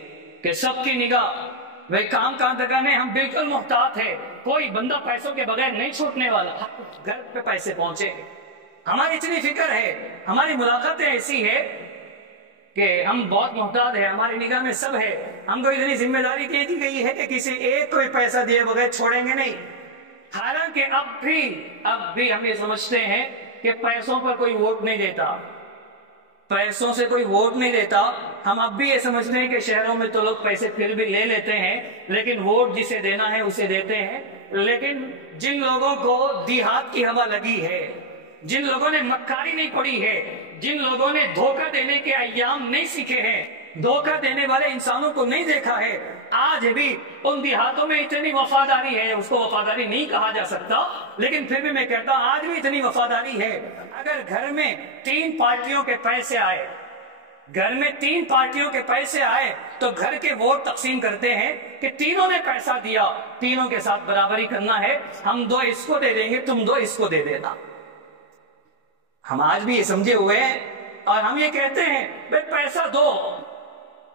کہ سب کی نگاہ بھائی کام کہاں تک آنے. ہم بالکل محتاط ہے، کوئی بندہ پیسوں کے بغیر نہیں چھوٹنے والا، گھر پہ پیسے پہنچے. ہماری اتنی فکر ہے، ہماری ملاقاتیں ایسی ہے کہ ہم بہت محتاط ہیں، ہماری نگاہ میں سب ہے. ہم کو اتنی ذمہ داری دے دی گئی ہے کہ کسی ایک کوئی پیسہ دیے بغیر چھوڑیں گے نہیں. حالانکہ اب بھی ہم یہ سمجھتے ہیں کہ پیسوں پر کوئی ووٹ نہیں دیتا، پیسوں سے کوئی ووٹ نہیں دیتا. ہم اب بھی یہ سمجھتے ہیں کہ شہروں میں تو لوگ پیسے پھر بھی لے لیتے ہیں لیکن ووٹ جسے دینا ہے اسے دیتے ہیں. لیکن جن لوگوں کو دیہات کی ہوا لگی ہے، جن لوگوں نے مکاری نہیں پڑی ہے، جن لوگوں نے دھوکہ دینے کے ایام نہیں سیکھے ہیں، دھوکہ دینے والے انسانوں کو نہیں دیکھا ہے، آج بھی ان دیہاتوں میں اتنی وفاداری ہے. اس کو وفاداری نہیں کہا جا سکتا لیکن پھر بھی میں کہتا ہوں آج بھی اتنی وفاداری ہے. اگر گھر میں 3 پارٹیوں کے پیسے آئے، گھر میں 3 پارٹیوں کے پیسے آئے تو گھر کے ووٹ تقسیم کرتے ہیں کہ تینوں نے پیسہ دیا، تینوں کے ساتھ برابری کرنا ہے. ہم 2 اس کو دے دیں گے، تم 2 اس کو دے دینا. ہم آج بھی یہ سمجھے ہوئے ہیں اور ہم یہ کہتے ہیں بھئی پیسہ دو،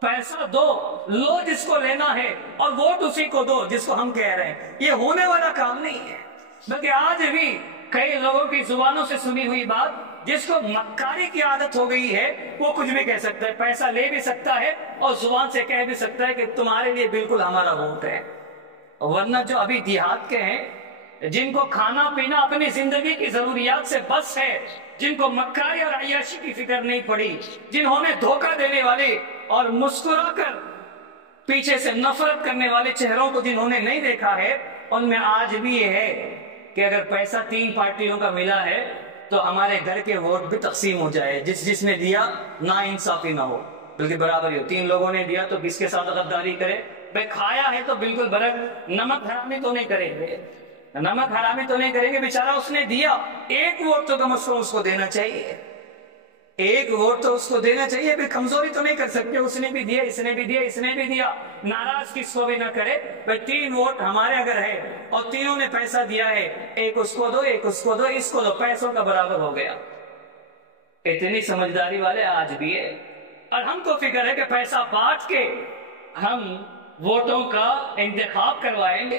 پیسہ دو، لو جس کو لینا ہے اور ووٹ اسی کو دو جس کو ہم کہہ رہے ہیں. یہ ہونے والا کام نہیں ہے. بلکہ آج بھی کئی لوگوں کی زبانوں سے سنی ہوئی بات، جس کو مکاری کی عادت ہو گئی ہے وہ کچھ بھی کہہ سکتا ہے، پیسہ لے بھی سکتا ہے اور زبان سے کہہ بھی سکتا ہے کہ تمہارے لیے بالکل ہمارا ووٹ ہے. ورنہ جو ابھی دیہات کے ہیں، جن کو کھانا پینا اپنی زندگی کی ضروریات سے بس ہے، جن کو مکاری اور عیاشی کی فکر نہیں پڑی، جنہوں نے دھوکہ دینے والے اور مسکرا کر پیچھے سے نفرت کرنے والے چہروں کو جنہوں نے نہیں دیکھا ہے، ان میں آج بھی یہ ہے کہ اگر پیسہ 3 پارٹیوں کا ملا ہے تو ہمارے گھر کے ووٹ بھی تقسیم ہو جائے. جس نے دیا نا انصافی نہ ہو بلکہ برابری ہو. 3 لوگوں نے دیا تو کس کے ساتھ غداری کرے؟ بھئی کھایا ہے تو بالکل برابر، نمک حرامی تو نہیں کریں گے، نمک حرامی تو نہیں کریں گے. بیچارہ اس نے دیا، ایک ووٹ تو کم از کم اس کو دینا چاہیے، ایک ووٹ تو اس کو دینا چاہیے. پھر کمزوری تو نہیں کر سکتے، اس نے بھی دیا، اس نے بھی دیا، اس نے بھی دیا. ناراض کس کو بھی نہ کرے. بھئی 3 ووٹ ہمارے اگر ہے اور تینوں نے پیسہ دیا ہے، ایک اس کو دو، ایک اس کو دو، اس کو دو، پیسوں کا برابر ہو گیا. اتنی سمجھداری والے آج بھی ہے. اور ہم کو فکر ہے کہ پیسہ بانٹ کے ہم ووٹوں کا انتخاب کروائیں گے،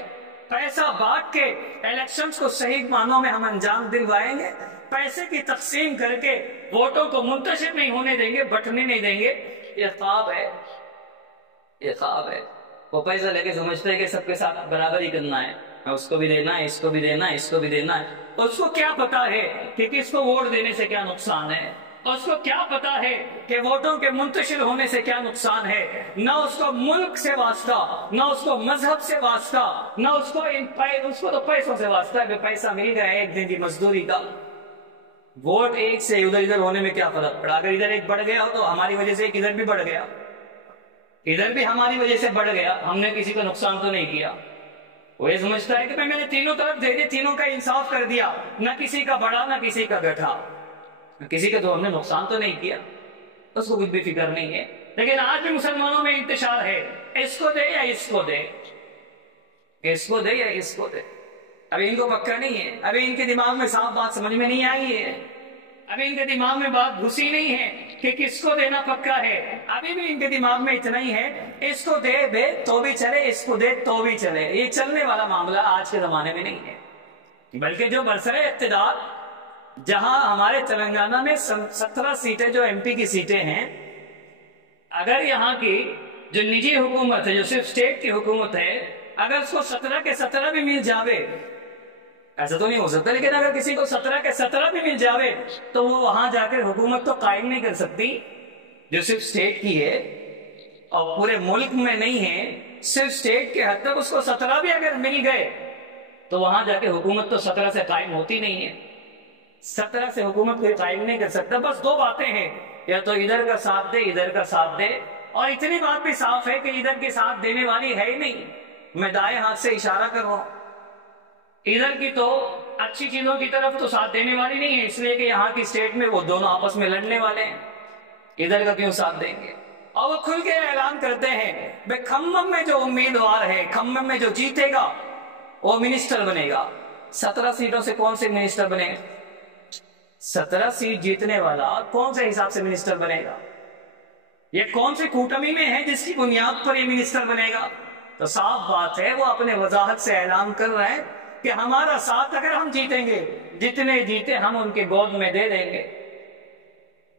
پیسہ بانٹ کے الیکشنز کو صحیح معنوں میں ہم انجام دلوائیں گے. پیسے کی تقسیم کر کے ووٹوں کو منتشر نہیں ہونے دیں گے، بٹنے نہیں دیں گے. یہ خواب ہے، یہ خواب ہے. وہ پیسہ لے کے سمجھتے ہیں کہ سب کے ساتھ برابری کرنا ہے. اس کو بھی دینا ہے، اس کو بھی دینا ہے، اس کو بھی دینا ہے۔ اس کو کیا پتا ہے کہ کس کو ووٹ دینے سے کیا نقصان ہے؟ اس کو کیا پتا ہے کہ ووٹوں کے منتشر ہونے سے کیا نقصان ہے؟ نہ اس کو ملک سے واسطہ، نہ اس کو مذہب سے واسطہ، نہ اس کو تو پیسوں سے واسطہ ہے کہ پیسہ مل گیا ایک دن کی مزدوری کا۔ ووٹ ایک سے ادھر ادھر ہونے میں کیا فرق پڑا؟ اگر ادھر ایک بڑھ گیا ہو تو ہماری وجہ سے ایک ادھر بھی بڑھ گیا، ادھر بھی ہماری وجہ سے بڑھ گیا، ہم نے کسی کو نقصان تو نہیں کیا۔ وہ یہ سمجھتا ہے کہ میں نے تینوں طرف دے دیا، تینوں کا انصاف کر دیا، نہ کسی کا بڑا نہ کسی کا گٹھا، کسی کا تو ہم نے نقصان تو نہیں کیا، اس کو کچھ بھی فکر نہیں ہے۔ لیکن آج بھی مسلمانوں میں انتشار ہے، اس کو دے یا اس کو دے، اس کو دے یا اس کو دے۔ ابھی ان کو پکا نہیں ہے، ابھی ان کے دماغ میں صاف بات سمجھ میں نہیں آئی ہے، ابھی ان کے دماغ میں بات گھسی نہیں ہے کہ کس کو دینا پکا ہے۔ ابھی بھی ان کے دماغ میں اتنا ہی ہے، اس کو دے بے تو بھی چلے، اس کو دے تو بھی چلے۔ یہ چلنے والا معاملہ آج کے زمانے میں نہیں ہے، بلکہ جو برسر اقتدار، جہاں ہمارے تلنگانہ میں 17 سیٹیں جو ایم پی کی سیٹیں ہیں، اگر یہاں کی جو نجی حکومت ہے، جو صرف اسٹیٹ کی حکومت ہے، اگر اس کو 17 کے 17 بھی مل جاوے، ایسا تو نہیں ہو سکتا، لیکن اگر کسی کو 17 کے 17 بھی مل جاوے تو وہ وہاں جا کر حکومت تو قائم نہیں کر سکتی جو صرف اسٹیٹ کی ہے اور پورے ملک میں نہیں ہے، صرف اسٹیٹ کے حد تک اس کو 17 بھی اگر مل گئے تو وہاں جا کے حکومت تو 17 سے قائم ہوتی نہیں ہے، 17 سے حکومت کوئی قائم نہیں کر سکتا۔ بس دو باتیں ہیں، یا تو ادھر کا ساتھ دے، ادھر کا ساتھ دے، اور اتنی بات بھی صاف ہے کہ ادھر کے ساتھ دینے والی ہے ہی نہیں۔ میں دائیں ہاتھ سے اشارہ کر رہا ہوں، ادھر کی تو اچھی چیزوں کی طرف تو ساتھ دینے والی نہیں ہے، اس لیے کہ یہاں کی اسٹیٹ میں وہ دونوں آپس میں لڑنے والے ہیں، ادھر کا کیوں ساتھ دیں گے؟ اور وہ کھل کے اعلان کرتے ہیں بے کھمم میں جو امیدوار ہے، کھمم میں جو جیتے گا وہ منسٹر بنے گا۔ 17 سیٹوں سے کون سے منسٹر بنے گا؟ 17 سیٹ جیتنے والا کون سے حساب سے منسٹر بنے گا؟ یہ کون سے کوٹمی میں ہے جس کی بنیاد پر یہ منسٹر بنے گا؟ تو صاف بات ہے، وہ اپنے وضاحت سے اعلان کر رہے ہیں کہ ہمارا ساتھ اگر ہم جیتیں گے، جتنے جیتے ہم ان کے گود میں دے دیں گے،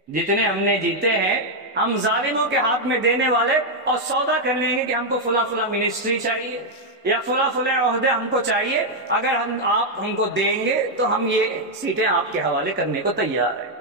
جتنے ہم نے جیتے ہیں ہم ظالموں کے ہاتھ میں دینے والے، اور سودا کر لیں گے کہ ہم کو فلاں فلاں منسٹری چاہیے یا فلاں فلاں عہدے ہم کو چاہیے، اگر آپ ہم کو دیں گے تو ہم یہ سیٹیں آپ کے حوالے کرنے کو تیار ہیں۔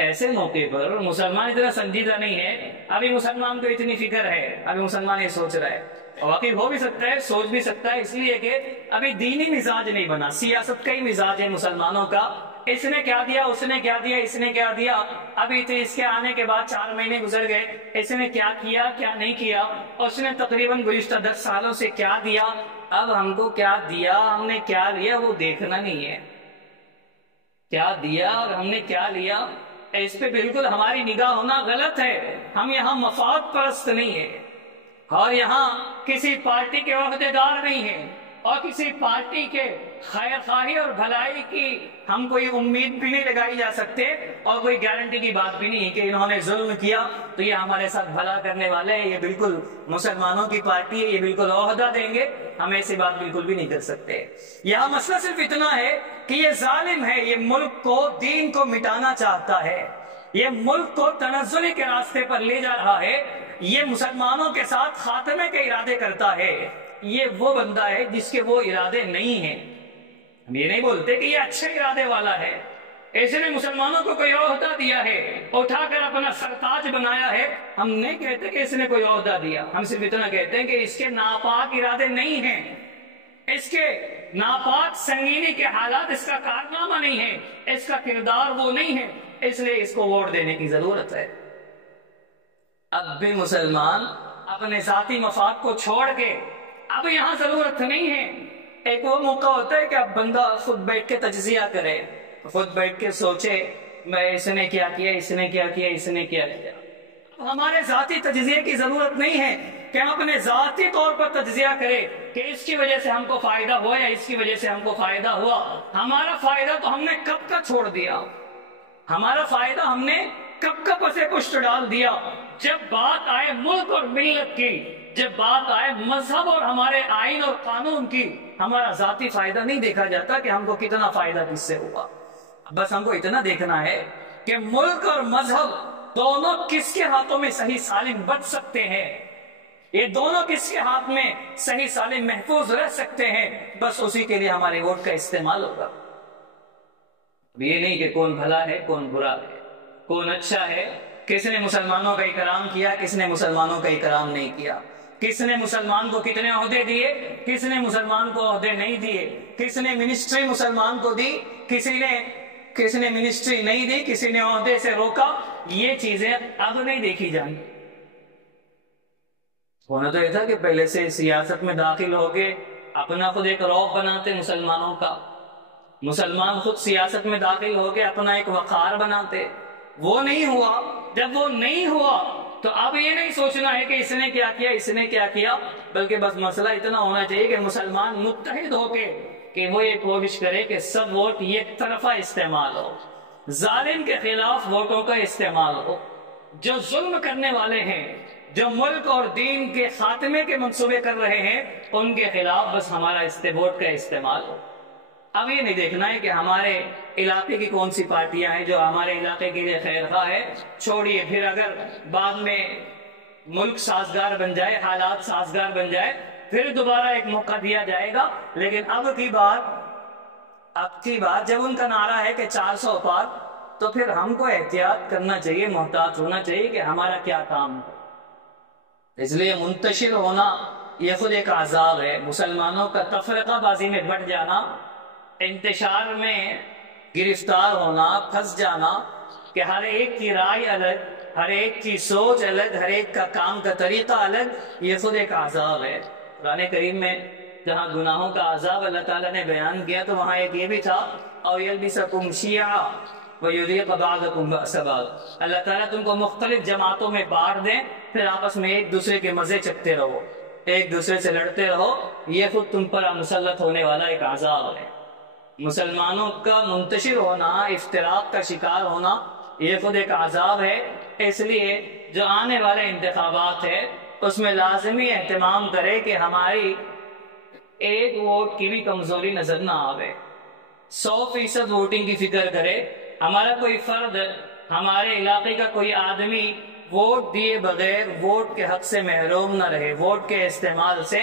ایسے موقع پر مسلمان اتنا سنجیدہ نہیں ہے، ابھی مسلمان کو اتنی فکر ہے، ابھی مسلمان یہ سوچ رہا ہے، واقعی ہو بھی سکتا ہے، سوچ بھی سکتا ہے، اس لیے کہ ابھی دینی مزاج نہیں بنا، سیاست کا ہی مزاج ہے مسلمانوں کا، اس نے کیا دیا، اس نے کیا دیا، اس نے کیا دیا، ابھی تو اس کے آنے کے بعد 4 مہینے گزر گئے، اس نے کیا کیا کیا نہیں کیا، اس نے تقریباً گزشتہ 10 سالوں سے کیا دیا، اب ہم کو کیا دیا، ہم نے کیا لیا وہ دیکھنا نہیں ہے، کیا دیا اور ہم نے کیا لیا، اس پہ بالکل ہماری نگاہ ہونا غلط ہے۔ ہم یہاں مفاد پرست نہیں ہے، اور یہاں کسی پارٹی کے عہدیدار نہیں ہیں، اور کسی پارٹی کے خیر خواہی اور بھلائی کی ہم کوئی امید بھی نہیں لگائی جا سکتے، اور کوئی گارنٹی کی بات بھی نہیں ہے کہ انہوں نے ظلم کیا تو یہ ہمارے ساتھ بھلا کرنے والے ہیں، یہ بالکل مسلمانوں کی پارٹی ہے، یہ بالکل عہدہ دیں گے، ہم ایسی بات بالکل بھی نہیں کر سکتے۔ یہاں مسئلہ صرف اتنا ہے کہ یہ ظالم ہے، یہ ملک کو، دین کو مٹانا چاہتا ہے، یہ ملک کو تنزلی کے راستے پر لے جا رہا ہے، یہ مسلمانوں کے ساتھ خاتمے کے ارادے کرتا ہے۔ یہ وہ بندہ ہے جس کے وہ ارادے نہیں ہیں، ہم یہ نہیں بولتے کہ یہ اچھے ارادے والا ہے، ایسے نے مسلمانوں کو کوئی عہدہ دیا ہے، اٹھا کر اپنا سرتاج بنایا ہے، ہم نہیں کہتے کہ اس نے کوئی عہدہ دیا، ہم صرف اتنا کہتے ہیں کہ اس کے ناپاک ارادے نہیں ہیں، اس کے ناپاک سنگینی کے حالات اس کا کارنامہ نہیں ہے، اس کا کردار وہ نہیں ہے، اس لیے اس کو ووٹ دینے کی ضرورت ہے۔ اب بھی مسلمان اپنے ذاتی مفاد کو چھوڑ کے اب یہاں ضرورت نہیں ہے، ایک وہ موقع ہوتا ہے کہ اب بندہ خود بیٹھ کے تجزیہ کرے، خود بیٹھ کے سوچے میں اس نے کیا کیا، اس نے کیا کیا، اس نے کیا کیا۔ اب ہمارے ذاتی تجزیے کی ضرورت نہیں ہے کہ ہم اپنے ذاتی طور پر تجزیہ کریں کہ اس کی وجہ سے ہم کو فائدہ ہوا یا اس کی وجہ سے ہم کو فائدہ ہوا۔ ہمارا فائدہ تو ہم نے کب کا چھوڑ دیا، ہمارا فائدہ ہم نے کب کا پسے پشت ڈال دیا۔ جب بات آئے ملک اور ملت کی، جب بات آئے مذہب اور ہمارے آئین اور قانون کی، ہمارا ذاتی فائدہ نہیں دیکھا جاتا کہ ہم کو کتنا فائدہ کس سے ہوا، بس ہم کو اتنا دیکھنا ہے کہ ملک اور مذہب دونوں کس کے ہاتھوں میں صحیح سالم بچ سکتے ہیں، یہ دونوں کس کے ہاتھ میں صحیح سالم محفوظ رہ سکتے ہیں، بس اسی کے لیے ہمارے ووٹ کا استعمال ہوگا۔ یہ نہیں کہ کون بھلا ہے کون برا ہے، کون اچھا ہے، کس نے مسلمانوں کا اکرام کیا، کس نے مسلمانوں کا اکرام نہیں کیا، کس نے مسلمان کو کتنے عہدے دیے، کس نے مسلمان کو عہدے نہیں دیے، کس نے منسٹری مسلمان کو دی، کس نے منسٹری نہیں دی، کسی نے عہدے سے روکا، یہ چیزیں اب نہیں دیکھی جائیں۔ ہونا تو یہ تھا کہ پہلے سے سیاست میں داخل ہو کے اپنا خود ایک رعب بناتے مسلمانوں کا، مسلمان خود سیاست میں داخل ہو کے اپنا ایک وقار بناتے، وہ نہیں ہوا۔ جب وہ نہیں ہوا تو اب یہ نہیں سوچنا ہے کہ اس نے کیا کیا، اس نے کیا کیا، بلکہ بس مسئلہ اتنا ہونا چاہیے کہ مسلمان متحد ہو کے کہ وہ یہ کوشش کرے کہ سب ووٹ یک طرفہ استعمال ہو، ظالم کے خلاف ووٹوں کا استعمال ہو، جو ظلم کرنے والے ہیں، جو ملک اور دین کے خاتمے کے منصوبے کر رہے ہیں، ان کے خلاف بس ہمارا ووٹ کا استعمال ہو۔ اب یہ نہیں دیکھنا ہے کہ ہمارے علاقے کی کون سی پارٹیاں ہیں جو ہمارے علاقے کے لیے خیر خواہ ہے، چھوڑیے، پھر اگر بعد میں ملک سازگار بن جائے، حالات سازگار بن جائے، پھر دوبارہ ایک موقع دیا جائے گا۔ لیکن اب کی بات جب ان کا نعرہ ہے کہ 400 پار، تو پھر ہم کو احتیاط کرنا چاہیے، محتاط ہونا چاہیے کہ ہمارا کیا کام ہے۔ اس لیے منتشر ہونا یہ خود ایک عذاب ہے، مسلمانوں کا تفرقہ بازی میں بٹ جانا، انتشار میں گرفتار ہونا، پھنس جانا، کہ ہر ایک کی رائے الگ، ہر ایک کی سوچ الگ، ہر ایک کا کام کا طریقہ الگ، یہ خود ایک عذاب ہے۔ قرآن کریم میں جہاں گناہوں کا عذاب اللہ تعالیٰ نے بیان کیا تو وہاں ایک یہ بھی تھا، اور یلبسکم شیعا ویذیق بعضکم بأس بعض، اللہ تعالیٰ تم کو مختلف جماعتوں میں بانٹ دیں، پھر آپس میں ایک دوسرے کے مزے چکتے رہو، ایک دوسرے سے لڑتے رہو، یہ خود تم پر مسلط ہونے والا ایک عذاب ہے۔ مسلمانوں کا منتشر ہونا، افتراق کا شکار ہونا، یہ خود ایک عذاب ہے۔ اس لیے جو آنے والے انتخابات ہے اس میں لازمی اہتمام کرے کہ ہماری ایک ووٹ کی بھی کمزوری نظر نہ آوے، 100% ووٹنگ کی فکر کرے، ہمارا کوئی فرد، ہمارے علاقے کا کوئی آدمی ووٹ دیے بغیر ووٹ کے حق سے محروم نہ رہے، ووٹ کے استعمال سے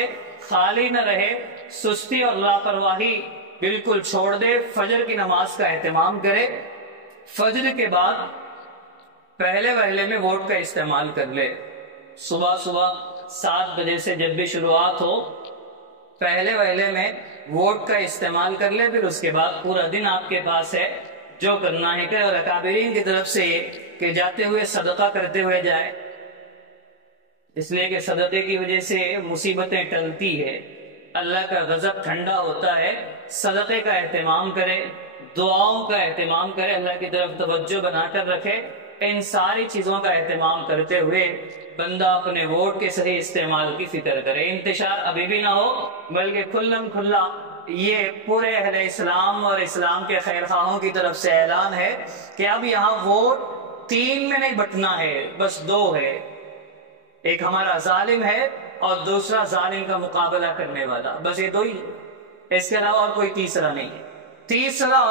خالی نہ رہے، سستی اور لاپرواہی بالکل چھوڑ دے، فجر کی نماز کا اہتمام کرے، فجر کے بعد پہلے وہلے میں ووٹ کا استعمال کر لے، صبح 7 بجے سے جب بھی شروعات ہو پہلے وہلے میں ووٹ کا استعمال کر لے، پھر اس کے بعد پورا دن آپ کے پاس ہے، جو کرنا ہے کہ اور اکابرین کی طرف سے یہ کہ جاتے ہوئے صدقہ کرتے ہوئے جائے، اس لیے کہ صدقے کی وجہ سے مصیبتیں ٹلتی ہے، اللہ کا غضب ٹھنڈا ہوتا ہے۔ صدقے کا اہتمام کرے، دعاؤں کا اہتمام کرے، اللہ کی طرف توجہ بنا کر رکھے، ان ساری چیزوں کا اہتمام کرتے ہوئے بندہ اپنے ووٹ کے صحیح استعمال کی فکر کرے۔ انتشار ابھی بھی نہ ہو، بلکہ کھلم کھلا یہ پورے اہل اسلام اور اسلام کے خیر خواہوں کی طرف سے اعلان ہے کہ اب یہاں ووٹ 3 میں نہیں بٹنا ہے، بس 2 ہے، ایک ہمارا ظالم ہے اور دوسرا ظالم کا مقابلہ کرنے والا، بس یہ 2 ہی، اس کے علاوہ اور کوئی تیسرا نہیں ہے۔ تیسرا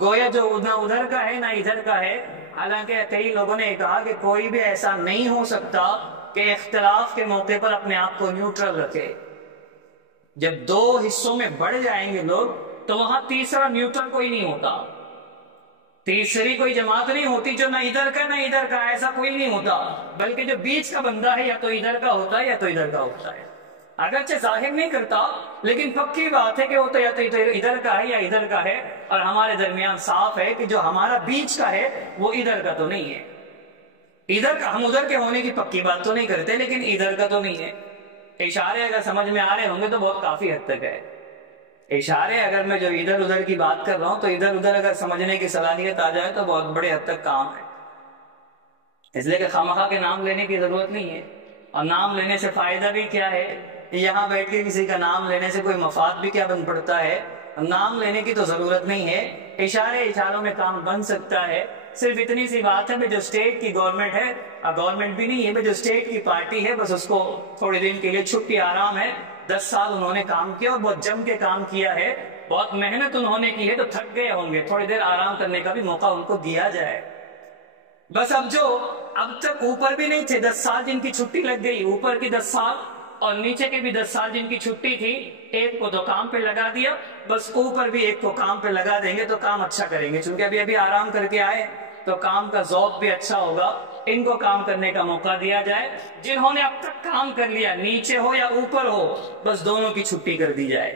گویا جو نہ ادھر کا ہے نہ ادھر کا ہے، حالانکہ کئی لوگوں نے کہا کہ کوئی بھی ایسا نہیں ہو سکتا کہ اختلاف کے موقع پر اپنے آپ کو نیوٹرل رکھے۔ جب 2 حصوں میں بڑھ جائیں گے لوگ تو وہاں تیسرا نیوٹرل کوئی نہیں ہوتا، تیسری کوئی جماعت نہیں ہوتی جو نہ ادھر کا نہ ادھر کا، ایسا کوئی نہیں ہوتا، بلکہ جو بیچ کا بندہ ہے یا تو ادھر کا ہوتا ہے یا تو ادھر کا ہوتا ہے، اگرچہ ظاہر نہیں کرتا لیکن پکی بات ہے کہ وہ تو یا تو ادھر کا ہے یا ادھر کا ہے، اور ہمارے درمیان صاف ہے کہ جو ہمارا بیچ کا ہے وہ ادھر کا تو نہیں ہے، ادھر کا، ہم ادھر کے ہونے کی پکی بات تو نہیں کرتے لیکن ادھر کا تو نہیں ہے۔ اشارے اگر سمجھ میں آ رہے ہوں گے تو بہت کافی حد تک ہے، اشارے اگر میں جو ادھر ادھر کی بات کر رہا ہوں تو ادھر ادھر اگر سمجھنے کی صلاحیت آ جائے تو بہت بڑے حد تک کام ہے، اس لیے کہ خامخواہ کے نام لینے کی ضرورت نہیں ہے، اور نام لینے سے فائدہ بھی کیا ہے، یہاں بیٹھ کے کسی کا نام لینے سے کوئی مفاد بھی کیا بن پڑتا ہے، نام لینے کی تو ضرورت نہیں ہے، اشاروں میں کام بن سکتا ہے۔ صرف اتنی سی بات ہے جو اسٹیٹ کی گورنمنٹ ہے، گورنمنٹ بھی نہیں ہے، جو اسٹیٹ کی پارٹی ہے، بس اس کو تھوڑے دن کے لیے چھٹی آرام ہے، 10 سال انہوں نے کام کیا اور بہت جم کے کام کیا ہے، بہت محنت انہوں نے کی ہے، تو تھک گئے ہوں گے، تھوڑی دیر آرام کرنے کا بھی موقع ان کو دیا جائے۔ بس اب تک اوپر بھی نہیں تھے 10 سال جن کی چھٹی لگ گئی، اوپر کی 10 سال اور نیچے کے بھی 10 سال جن کی چھٹی تھی، ایک کو تو کام پہ لگا دیا، بس اوپر بھی ایک کو کام پہ لگا دیں گے تو کام اچھا کریں گے، چونکہ ابھی آرام کر کے آئے تو کام کا ذوق بھی اچھا ہوگا، ان کو کام کرنے کا موقع دیا جائے۔ جنہوں نے اب تک کام کر لیا، نیچے ہو یا اوپر ہو، بس دونوں کی چھٹی کر دی جائے۔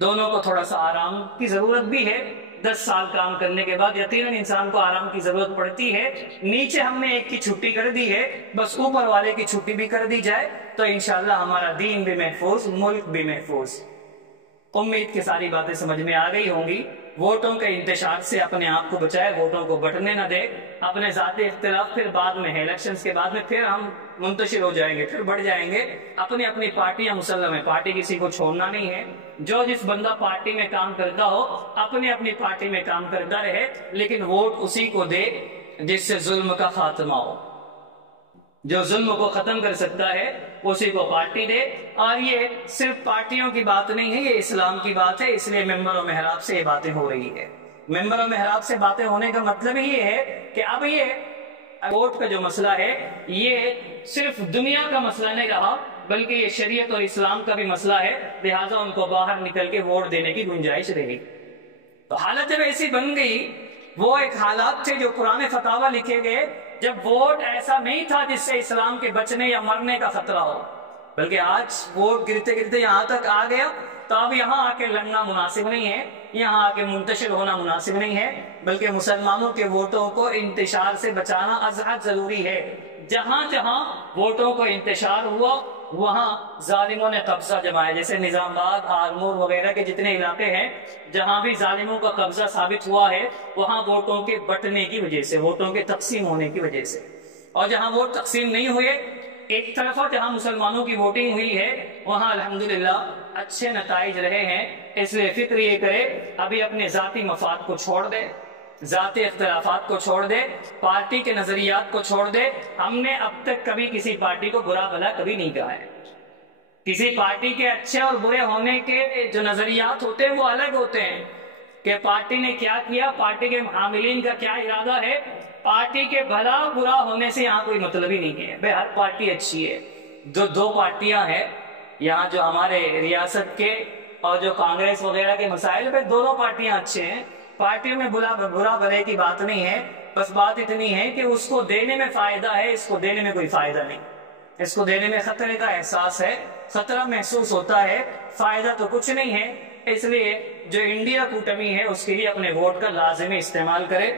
دونوں کو تھوڑا سا آرام کی ضرورت بھی ہے، 10 سال کام کرنے کے بعد یقیناً انسان کو آرام کی ضرورت پڑتی ہے۔ نیچے ہم نے ایک کی چھٹی کر دی ہے، بس اوپر والے کی چھٹی بھی کر دی جائے تو انشاءاللہ ہمارا دین بھی محفوظ، ملک بھی محفوظ۔ امید کہ ساری باتیں سمجھ میں آ گئی ہوں گی۔ ووٹوں کے انتشار سے اپنے آپ کو بچائے، ووٹوں کو بٹنے نہ دے، اپنے ذاتی اختلاف پھر بعد میں ہے، الیکشنز کے بعد میں پھر ہم منتشر ہو جائیں گے، پھر بڑھ جائیں گے۔ اپنی اپنی پارٹیاں مسلم ہیں، پارٹی کسی کو چھوڑنا نہیں ہے، جو جس بندہ پارٹی میں کام کرتا ہو اپنی اپنی پارٹی میں کام کرتا رہے، لیکن ووٹ اسی کو دے جس سے ظلم کا خاتمہ ہو، جو ظلم کو ختم کر سکتا ہے اسی کو پارٹی دے۔ اور یہ صرف پارٹیوں کی بات نہیں ہے، یہ اسلام کی بات ہے، اس لیے ممبر و محراب سے یہ باتیں ہو رہی ہے۔ ممبر و محراب سے باتیں ہونے کا مطلب یہ ہے کہ اب یہ ووٹ کا جو مسئلہ ہے یہ صرف دنیا کا مسئلہ نہیں رہا، بلکہ یہ شریعت اور اسلام کا بھی مسئلہ ہے، لہٰذا ان کو باہر نکل کے ووٹ دینے کی گنجائش رہی۔ تو حالت جب ایسی بن گئی، وہ ایک حالات تھے جو پرانے فتاوی لکھے گئے، جب ووٹ ایسا نہیں تھا جس سے اسلام کے بچنے یا مرنے کا خطرہ ہو، بلکہ آج ووٹ گرتے گرتے یہاں تک آ گیا تو اب یہاں آ کے لڑنا مناسب نہیں ہے، یہاں آ کے منتشر ہونا مناسب نہیں ہے، بلکہ مسلمانوں کے ووٹوں کو انتشار سے بچانا ازحد ضروری ہے۔ جہاں جہاں ووٹوں کو انتشار ہوا وہاں ظالموں نے قبضہ جمایا، جیسے نظام آباد، آرمور وغیرہ کے جتنے علاقے ہیں جہاں بھی ظالموں کا قبضہ ثابت ہوا ہے، وہاں ووٹوں کے بٹنے کی وجہ سے، ووٹوں کے تقسیم ہونے کی وجہ سے، اور جہاں ووٹ تقسیم نہیں ہوئے، ایک طرفہ جہاں مسلمانوں کی ووٹنگ ہوئی ہے وہاں الحمدللہ اچھے نتائج رہے ہیں۔ اس لیے فکر یہ کرے، ابھی اپنے ذاتی مفاد کو چھوڑ دے، ذاتی اختلافات کو چھوڑ دے، پارٹی کے نظریات کو چھوڑ دے۔ ہم نے اب تک کبھی کسی پارٹی کو برا بھلا کبھی نہیں کہا ہے، کسی پارٹی کے اچھے اور برے ہونے کے جو نظریات ہوتے ہیں وہ الگ ہوتے ہیں، کہ پارٹی نے کیا کیا، پارٹی کے حاملین کا کیا ارادہ ہے، پارٹی کے بھلا برا ہونے سے یہاں کوئی مطلب ہی نہیں ہے۔ بھئی ہر پارٹی اچھی ہے، جو دو پارٹیاں ہیں یہاں جو ہمارے ریاست کے اور جو کانگریس وغیرہ کے مسائل پہ، دونوں پارٹیاں اچھے ہیں، پارٹیوں میں برا بھلے کی بات نہیں ہے، بس بات اتنی ہے کہ اس کو دینے میں فائدہ ہے، اس کو دینے میں کوئی فائدہ نہیں، اس کو دینے میں خطرے کا احساس ہے، خطرہ محسوس ہوتا ہے، فائدہ تو کچھ نہیں ہے۔ اس لیے جو انڈیا کوٹمی ہے اس کے لیے اپنے ووٹ کا لازمی استعمال کرے۔